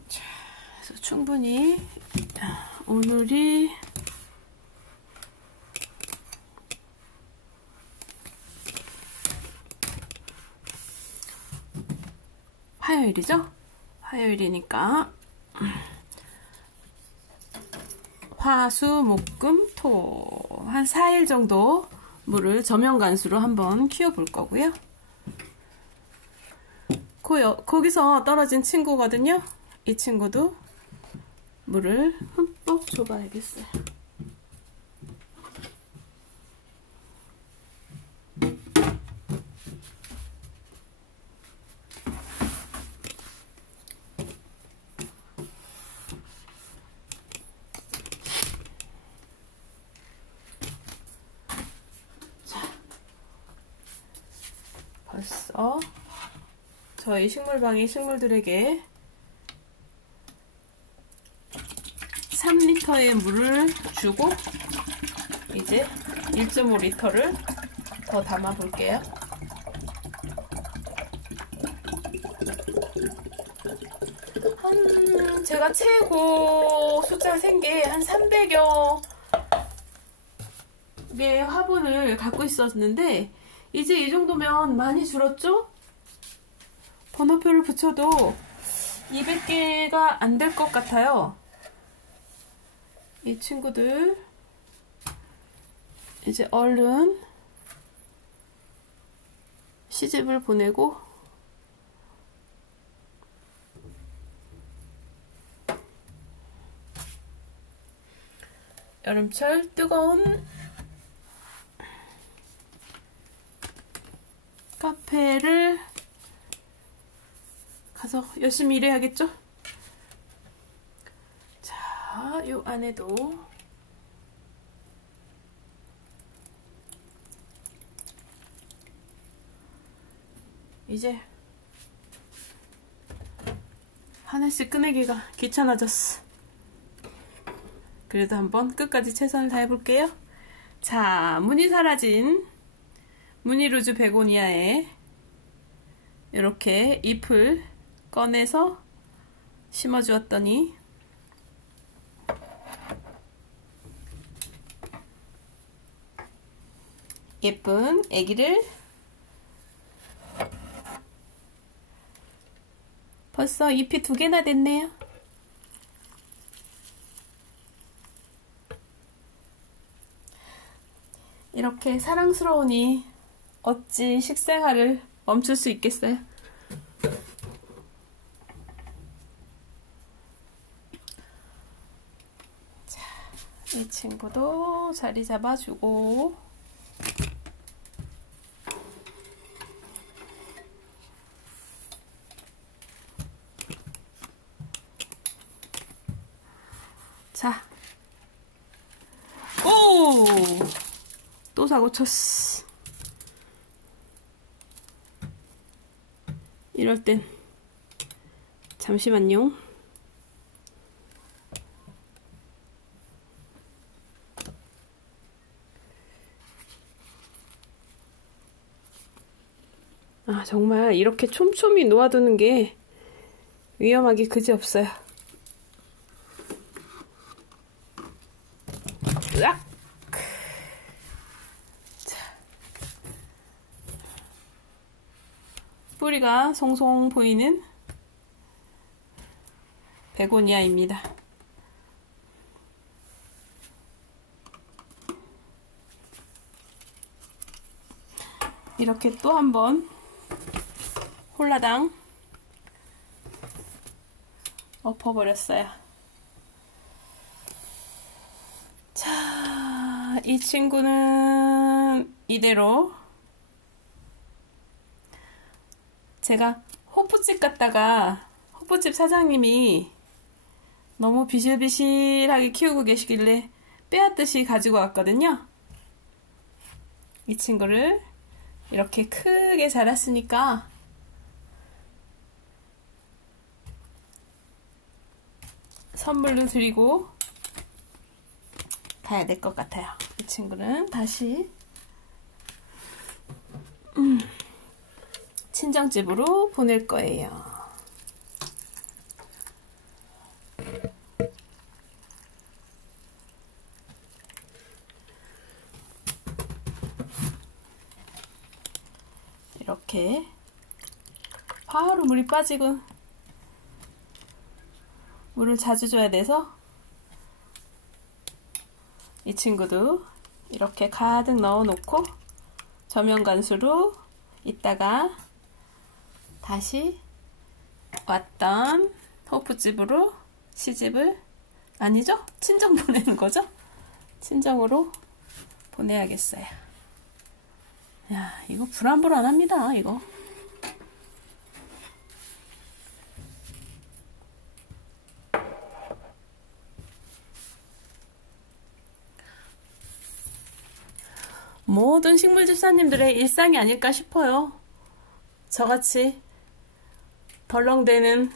자, 그래서 충분히 오늘이 화요일이죠? 화요일이니까 화, 수, 목, 금, 토 한 4일 정도 물을 저면간수로 한번 키워볼 거고요. 그 거기서 떨어진 친구거든요. 이 친구도 물을 흠뻑 줘봐야겠어요. 벌써 저희 식물방의 식물들에게 3리터의 물을 주고 이제 1.5리터를 더 담아 볼게요. 제가 최고 숫자를 센 게 한 300여 개의 화분을 갖고 있었는데 이제 이 정도면 많이 줄었죠? 번호표를 붙여도 200개가 안 될 것 같아요. 이 친구들 이제 얼른 시집을 보내고 여름철 뜨거운 카페를 가서 열심히 일해야겠죠? 자, 요 안에도 이제 하나씩 꺼내기가 귀찮아졌어. 그래도 한번 끝까지 최선을 다해볼게요. 자, 무늬 사라진 무늬루즈 베고니아에 이렇게 잎을 꺼내서 심어주었더니 예쁜 애기를 벌써 잎이 2개나 됐네요. 이렇게 사랑스러우니 어찌 식생활을 멈출 수 있겠어요? 자, 이 친구도 자리 잡아주고 자, 오! 또 사고 쳤어. 이럴 땐 잠시만요. 아, 정말 이렇게 촘촘히 놓아두는 게 위험하기 그지없어요. 으악! 자, 뿌리가 송송 보이는 베고니아입니다. 이렇게 또 한번 홀라당 엎어버렸어요. 자, 이 친구는 이대로 제가 호프집 갔다가 호프집 사장님이 너무 비실비실하게 키우고 계시길래 빼앗듯이 가지고 왔거든요. 이 친구를 이렇게 크게 자랐으니까 선물로 드리고 가야 될 것 같아요. 이 친구는 다시 친정집으로 보낼 거예요. 이렇게 바로 물이 빠지고 물을 자주 줘야 돼서 이 친구도 이렇게 가득 넣어 놓고 저면관수로 이따가 다시 왔던 호프집으로 시집을, 아니죠? 친정 보내는 거죠? 친정으로 보내야겠어요. 야, 이거 불안불안합니다, 이거. 모든 식물집사님들의 일상이 아닐까 싶어요. 저같이 덜렁대는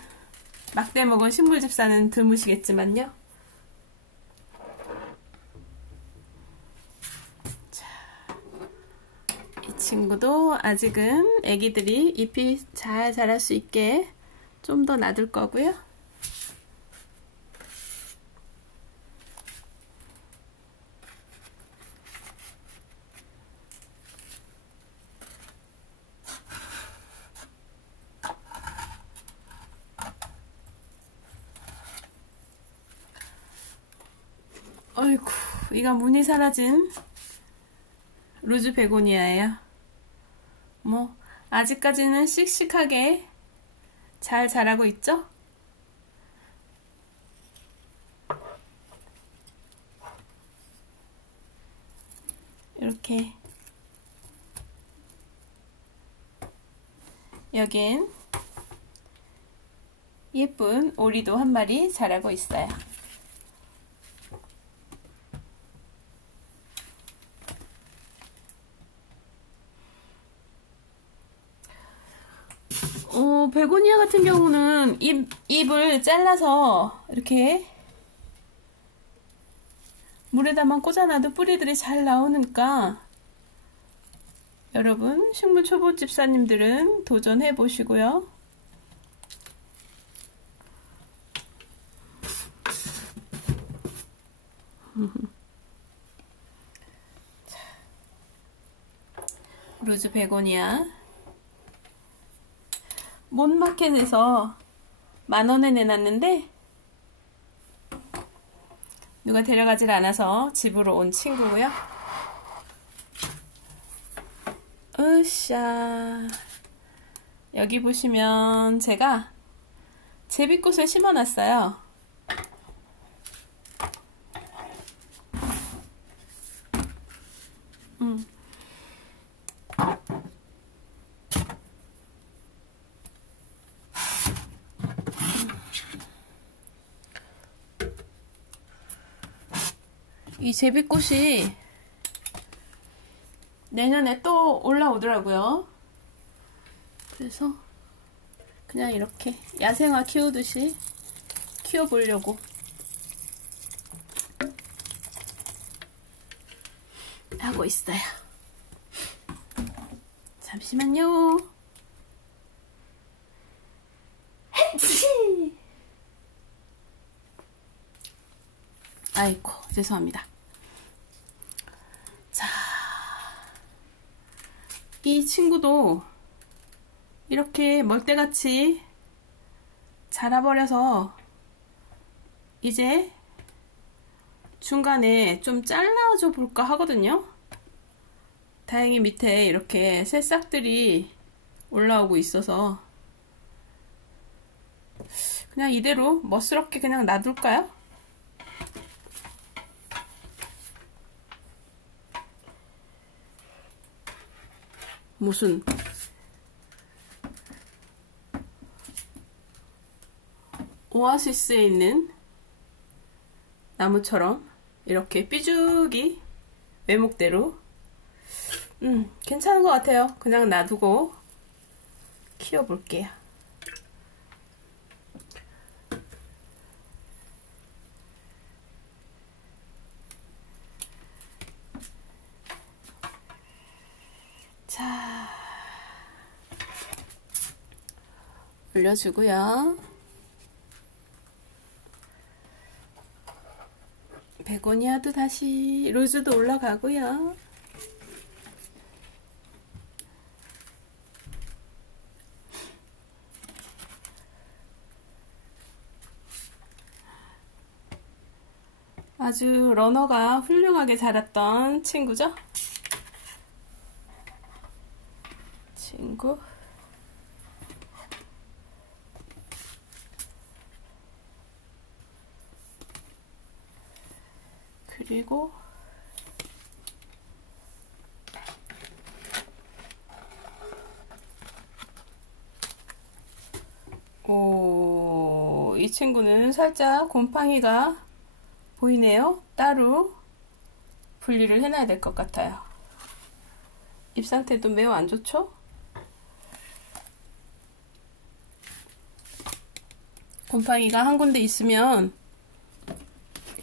막대 먹은 식물집사는 드무시겠지만요. 자, 이 친구도 아직은 애기들이 잎이 잘 자랄 수 있게 좀 더 놔둘 거고요. 어이구, 이가 무늬 사라진 루즈 베고니아예요. 뭐 아직까지는 씩씩하게 잘 자라고 있죠? 이렇게 여긴 예쁜 오리도 한 마리 자라고 있어요. 베고니아 같은 경우는 잎을 잘라서 이렇게 물에다만 꽂아놔도 뿌리들이 잘 나오니까 여러분 식물 초보 집사님들은 도전해 보시고요. 루즈 베고니아 몬마켓에서 10,000원에 내놨는데 누가 데려가질 않아서 집으로 온 친구고요. 으쌰, 여기 보시면 제가 제비꽃을 심어놨어요. 이 제비꽃이 내년에 또 올라오더라고요. 그래서 그냥 이렇게 야생화 키우듯이 키워보려고 하고 있어요. 잠시만요. 아이고, 죄송합니다. 자, 이 친구도 이렇게 멀대같이 자라버려서 이제 중간에 좀 잘라줘 볼까 하거든요. 다행히 밑에 이렇게 새싹들이 올라오고 있어서 그냥 이대로 멋스럽게 그냥 놔둘까요? 무슨 오아시스에 있는 나무처럼 이렇게 삐죽이 외목대로 괜찮은 것 같아요. 그냥 놔두고 키워볼게요. 자, 올려주고요. 베고니아도 다시, 로즈도 올라가고요. 아주 러너가 훌륭하게 자랐던 친구죠? 친구. 그리고 이 친구는 살짝 곰팡이가 보이네요. 따로 분리를 해놔야 될 것 같아요. 잎 상태도 매우 안 좋죠? 곰팡이가 한 군데 있으면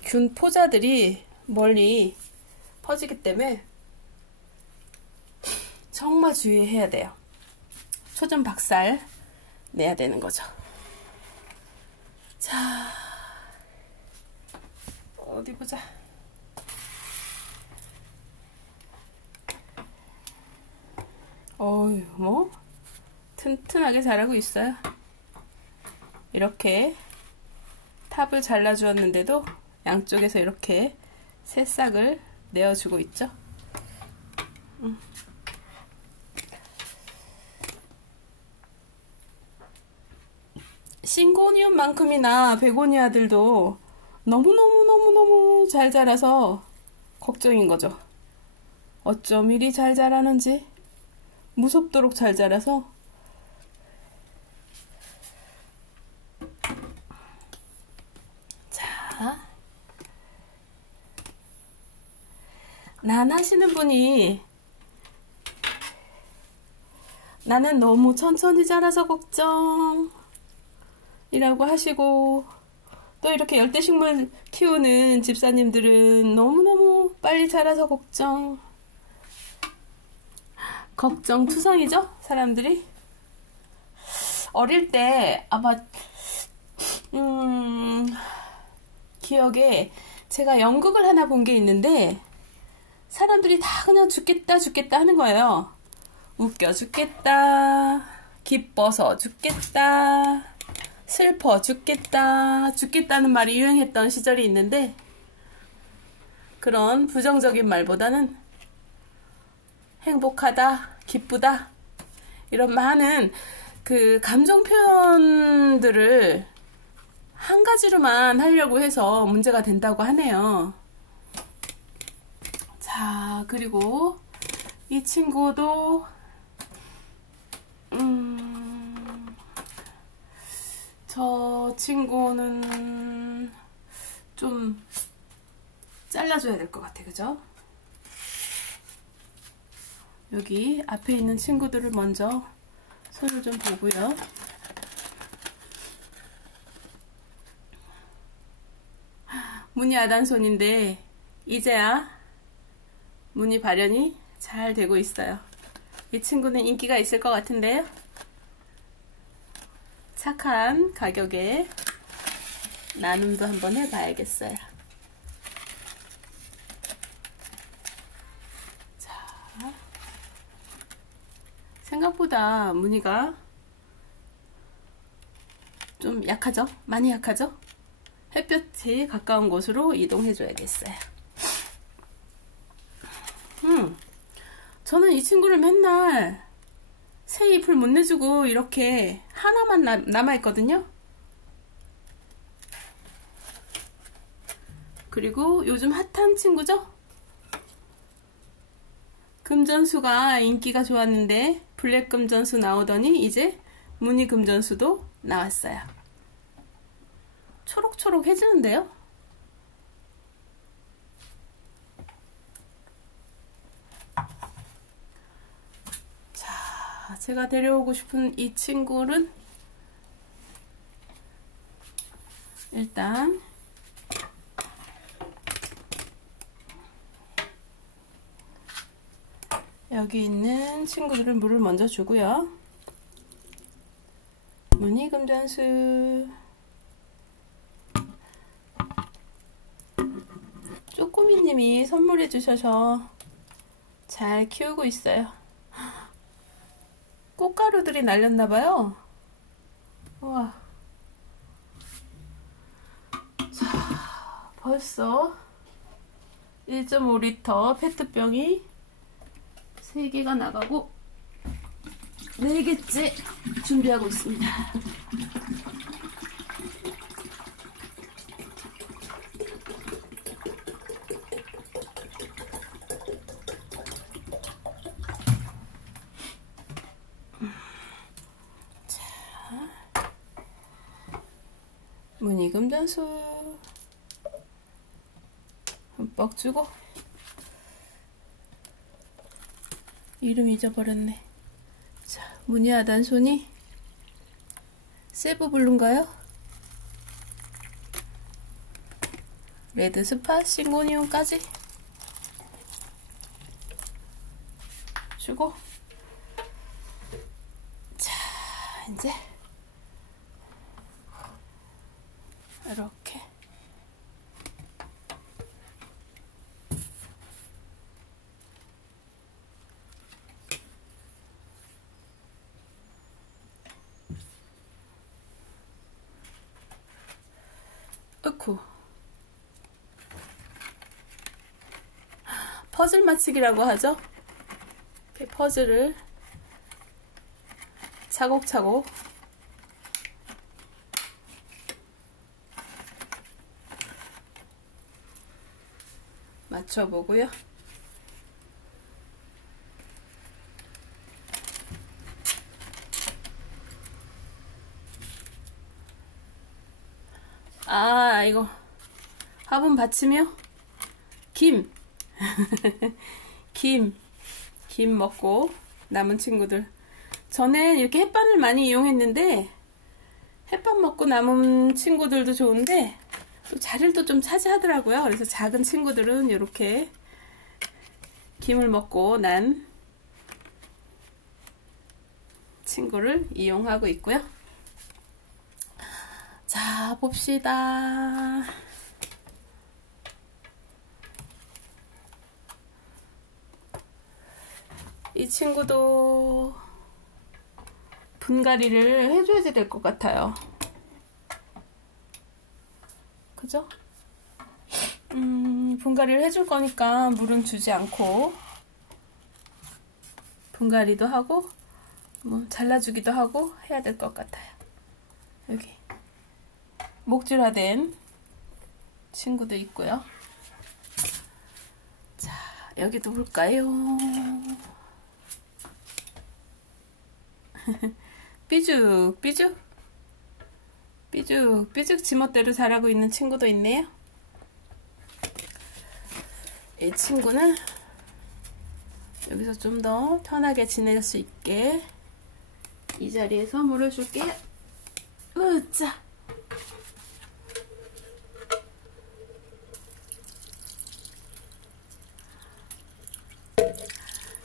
균 포자들이 멀리 퍼지기 때문에 정말 주의해야 돼요. 초전 박살 내야 되는 거죠. 자, 어디 보자. 어휴, 뭐 튼튼하게 자라고 있어요. 이렇게 탑을 잘라 주었는데도 양쪽에서 이렇게 새싹을 내어주고 있죠. 싱고니움만큼이나 베고니아들도 너무너무 잘 자라서 걱정인 거죠. 어쩜 이리 잘 자라는지, 무섭도록 잘 자라서. 자, 난 하시는 분이 나는 너무 천천히 자라서 걱정 이라고 하시고, 또 이렇게 열대식물 키우는 집사님들은 너무너무 빨리 자라서 걱정투성이죠? 사람들이. 어릴 때 아마 기억에 제가 연극을 하나 본 게 있는데 사람들이 다 그냥 죽겠다 하는 거예요. 웃겨 죽겠다, 기뻐서 죽겠다, 슬퍼 죽겠다는 말이 유행했던 시절이 있는데, 그런 부정적인 말보다는 행복하다, 기쁘다, 이런 많은 그 감정 표현들을 한 가지로만 하려고 해서 문제가 된다고 하네요. 자, 그리고 이 친구도 저 친구는 좀 잘라줘야 될 것 같아, 그죠? 여기 앞에 있는 친구들을 먼저 손을 좀 보고요. 무늬 아단손인데 이제야 무늬 발현이 잘 되고 있어요. 이 친구는 인기가 있을 것 같은데요. 착한 가격에 나눔도 한번 해봐야겠어요. 자, 생각보다 무늬가 좀 약하죠? 많이 약하죠? 햇볕이 가까운 곳으로 이동해줘야겠어요. 저는 이 친구를 맨날 새 잎을 못 내주고 이렇게 하나만 남아있거든요. 그리고 요즘 핫한 친구죠? 금전수가 인기가 좋았는데 블랙 금전수 나오더니 이제 무늬 금전수도 나왔어요. 초록초록해지는데요? 자, 제가 데려오고 싶은 이 친구는 일단 여기 있는 친구들은 물을 먼저 주고요. 무늬 금전수, 쪼꼬미님이 선물해 주셔서 잘 키우고 있어요. 꽃가루들이 날렸나봐요. 우와. 자, 벌써 1.5리터 페트병이 3개가 나가고 4개째 준비하고 있습니다. 무늬금전수 흠뻑 주고. 이름 잊어버렸네. 자, 무늬하단손이 세부블루인가요? 레드스팟 싱고니움까지 주고. 자, 이제 이렇게 으쿠. 퍼즐 맞추기라고 하죠. 퍼즐을 차곡차곡 맞춰보고요. 아, 이거 화분 받치며 김 김 먹고 남은 친구들. 저는 이렇게 햇반을 많이 이용했는데 햇반 먹고 남은 친구들도 좋은데 또 자리를 또 좀 차지하더라고요. 그래서 작은 친구들은 이렇게 김을 먹고 난 친구를 이용하고 있고요. 자, 봅시다. 이 친구도 분갈이를 해줘야 될 것 같아요. 그죠? 분갈이를 해줄 거니까 물은 주지 않고 분갈이도 하고 뭐 잘라주기도 하고 해야 될 것 같아요. 여기 목줄화된 친구도 있고요. 자, 여기도 볼까요? 삐죽 지멋대로 자라고 있는 친구도 있네요. 이 친구는 여기서 좀 더 편하게 지낼 수 있게 이 자리에서 물을 줄게요. 으짜.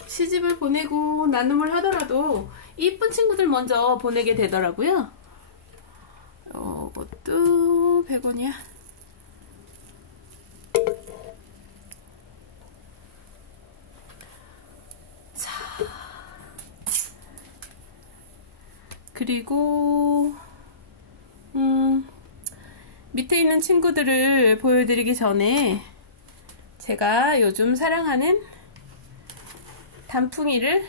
시집을 보내고 나눔을 하더라도 이쁜 친구들 먼저 보내게 되더라고요. 이것도 100원이야. 자, 그리고 밑에 있는 친구들을 보여드리기 전에 제가 요즘 사랑하는 단풍이를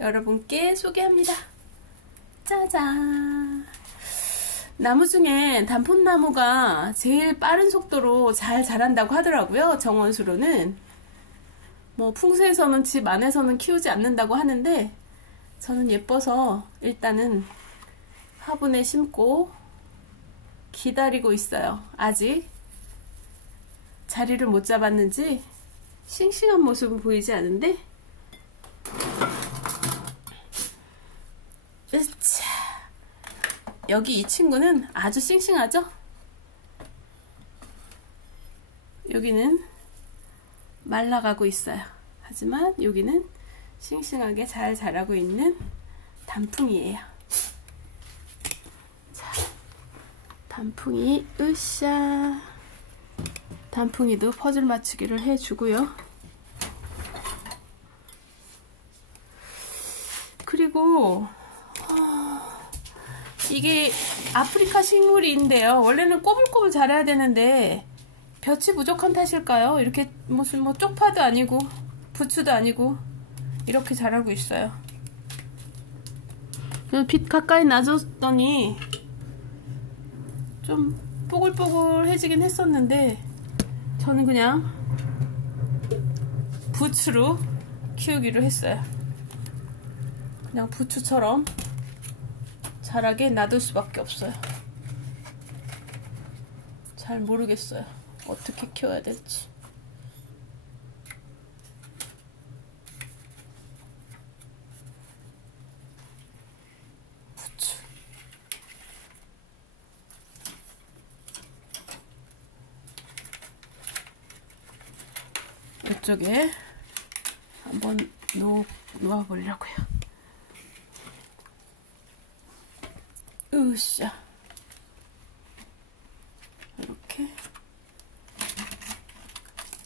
여러분께 소개합니다. 짜잔! 나무 중에 단풍나무가 제일 빠른 속도로 잘 자란다고 하더라고요. 정원수로는. 뭐 풍수에서는 집 안에서는 키우지 않는다고 하는데 저는 예뻐서 일단은 화분에 심고 기다리고 있어요. 아직 자리를 못 잡았는지 싱싱한 모습은 보이지 않은데 으차. 여기 이 친구는 아주 싱싱하죠? 여기는 말라가고 있어요. 하지만 여기는 싱싱하게 잘 자라고 있는 단풍이에요. 자, 단풍이 으쌰. 단풍이도 퍼즐 맞추기를 해주고요. 그리고 이게 아프리카 식물인데요. 원래는 꼬불꼬불 자라야 되는데 볕이 부족한 탓일까요? 이렇게 무슨 뭐 쪽파도 아니고 부추도 아니고 이렇게 자라고 있어요. 빛 가까이 놔줬더니 좀 뽀글뽀글해지긴 했었는데 저는 그냥 부추로 키우기로 했어요. 그냥 부추처럼 자라게 놔둘 수밖에 없어요. 잘 모르겠어요. 어떻게 키워야 될지. 부추. 이쪽에 한번 놓아보려고요. 으쌰. 이렇게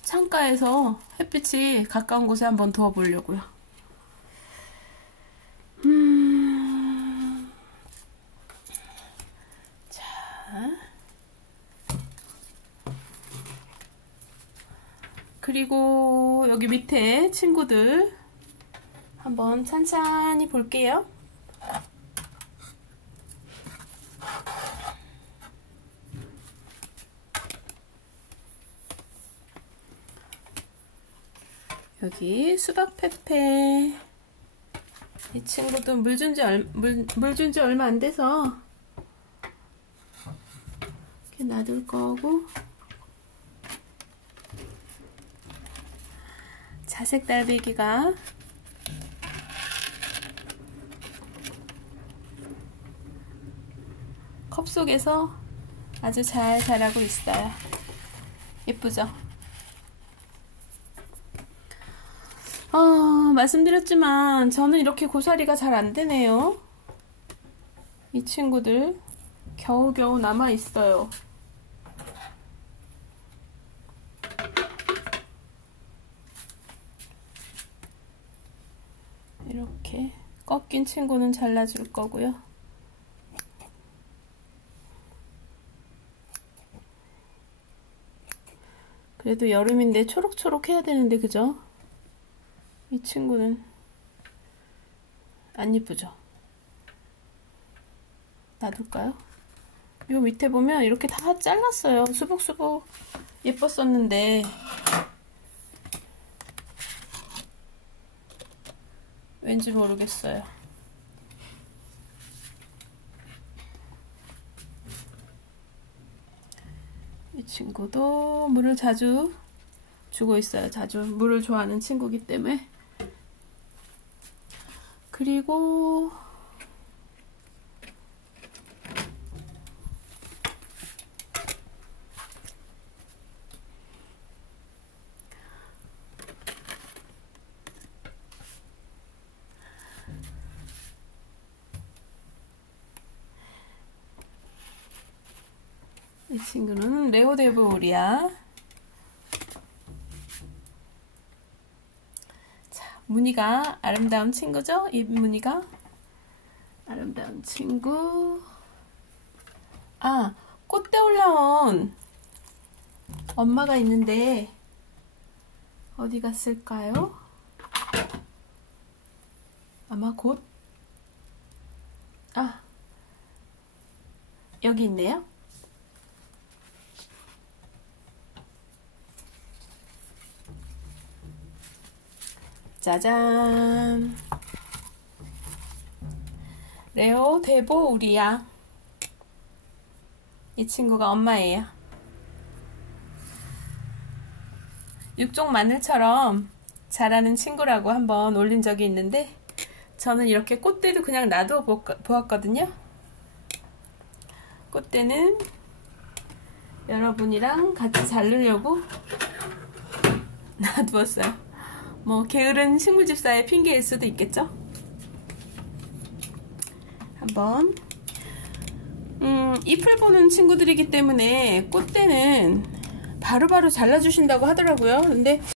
창가에서 햇빛이 가까운 곳에 한번 두어보려고요. 자, 그리고 여기 밑에 친구들 한번 찬찬히 볼게요. 여기 수박 페페. 이 친구도 물 준 지 얼마 안 돼서 이렇게 놔둘 거고, 자색 달배기가 컵 속에서 아주 잘 자라고 있어요. 예쁘죠? 말씀드렸지만 저는 이렇게 고사리가 잘 안 되네요. 이 친구들 겨우겨우 남아 있어요. 이렇게 꺾인 친구는 잘라줄 거고요. 그래도 여름인데 초록초록 해야 되는데, 그죠? 이 친구는 안 이쁘죠? 놔둘까요? 요 밑에 보면 이렇게 다 잘랐어요. 수북수북 예뻤었는데 왠지 모르겠어요. 이 친구도 물을 자주 주고 있어요. 자주 물을 좋아하는 친구이기 때문에. 그리고 이 친구는 레오데브오리아. 자, 무늬가 아름다운 친구죠? 이 무늬가 아름다운 친구. 아, 꽃대 올라온 엄마가 있는데 어디 갔을까요? 아마 곧, 여기 있네요. 짜잔! 레오데브오리아. 이 친구가 엄마예요. 육종 마늘처럼 자라는 친구라고 한번 올린 적이 있는데, 저는 이렇게 꽃대도 그냥 놔두어 보았거든요. 꽃대는 여러분이랑 같이 자르려고 놔두었어요. 뭐 게으른 식물집사의 핑계일 수도 있겠죠? 한번 잎을 보는 친구들이기 때문에 꽃대는 바로바로 잘라주신다고 하더라고요. 근데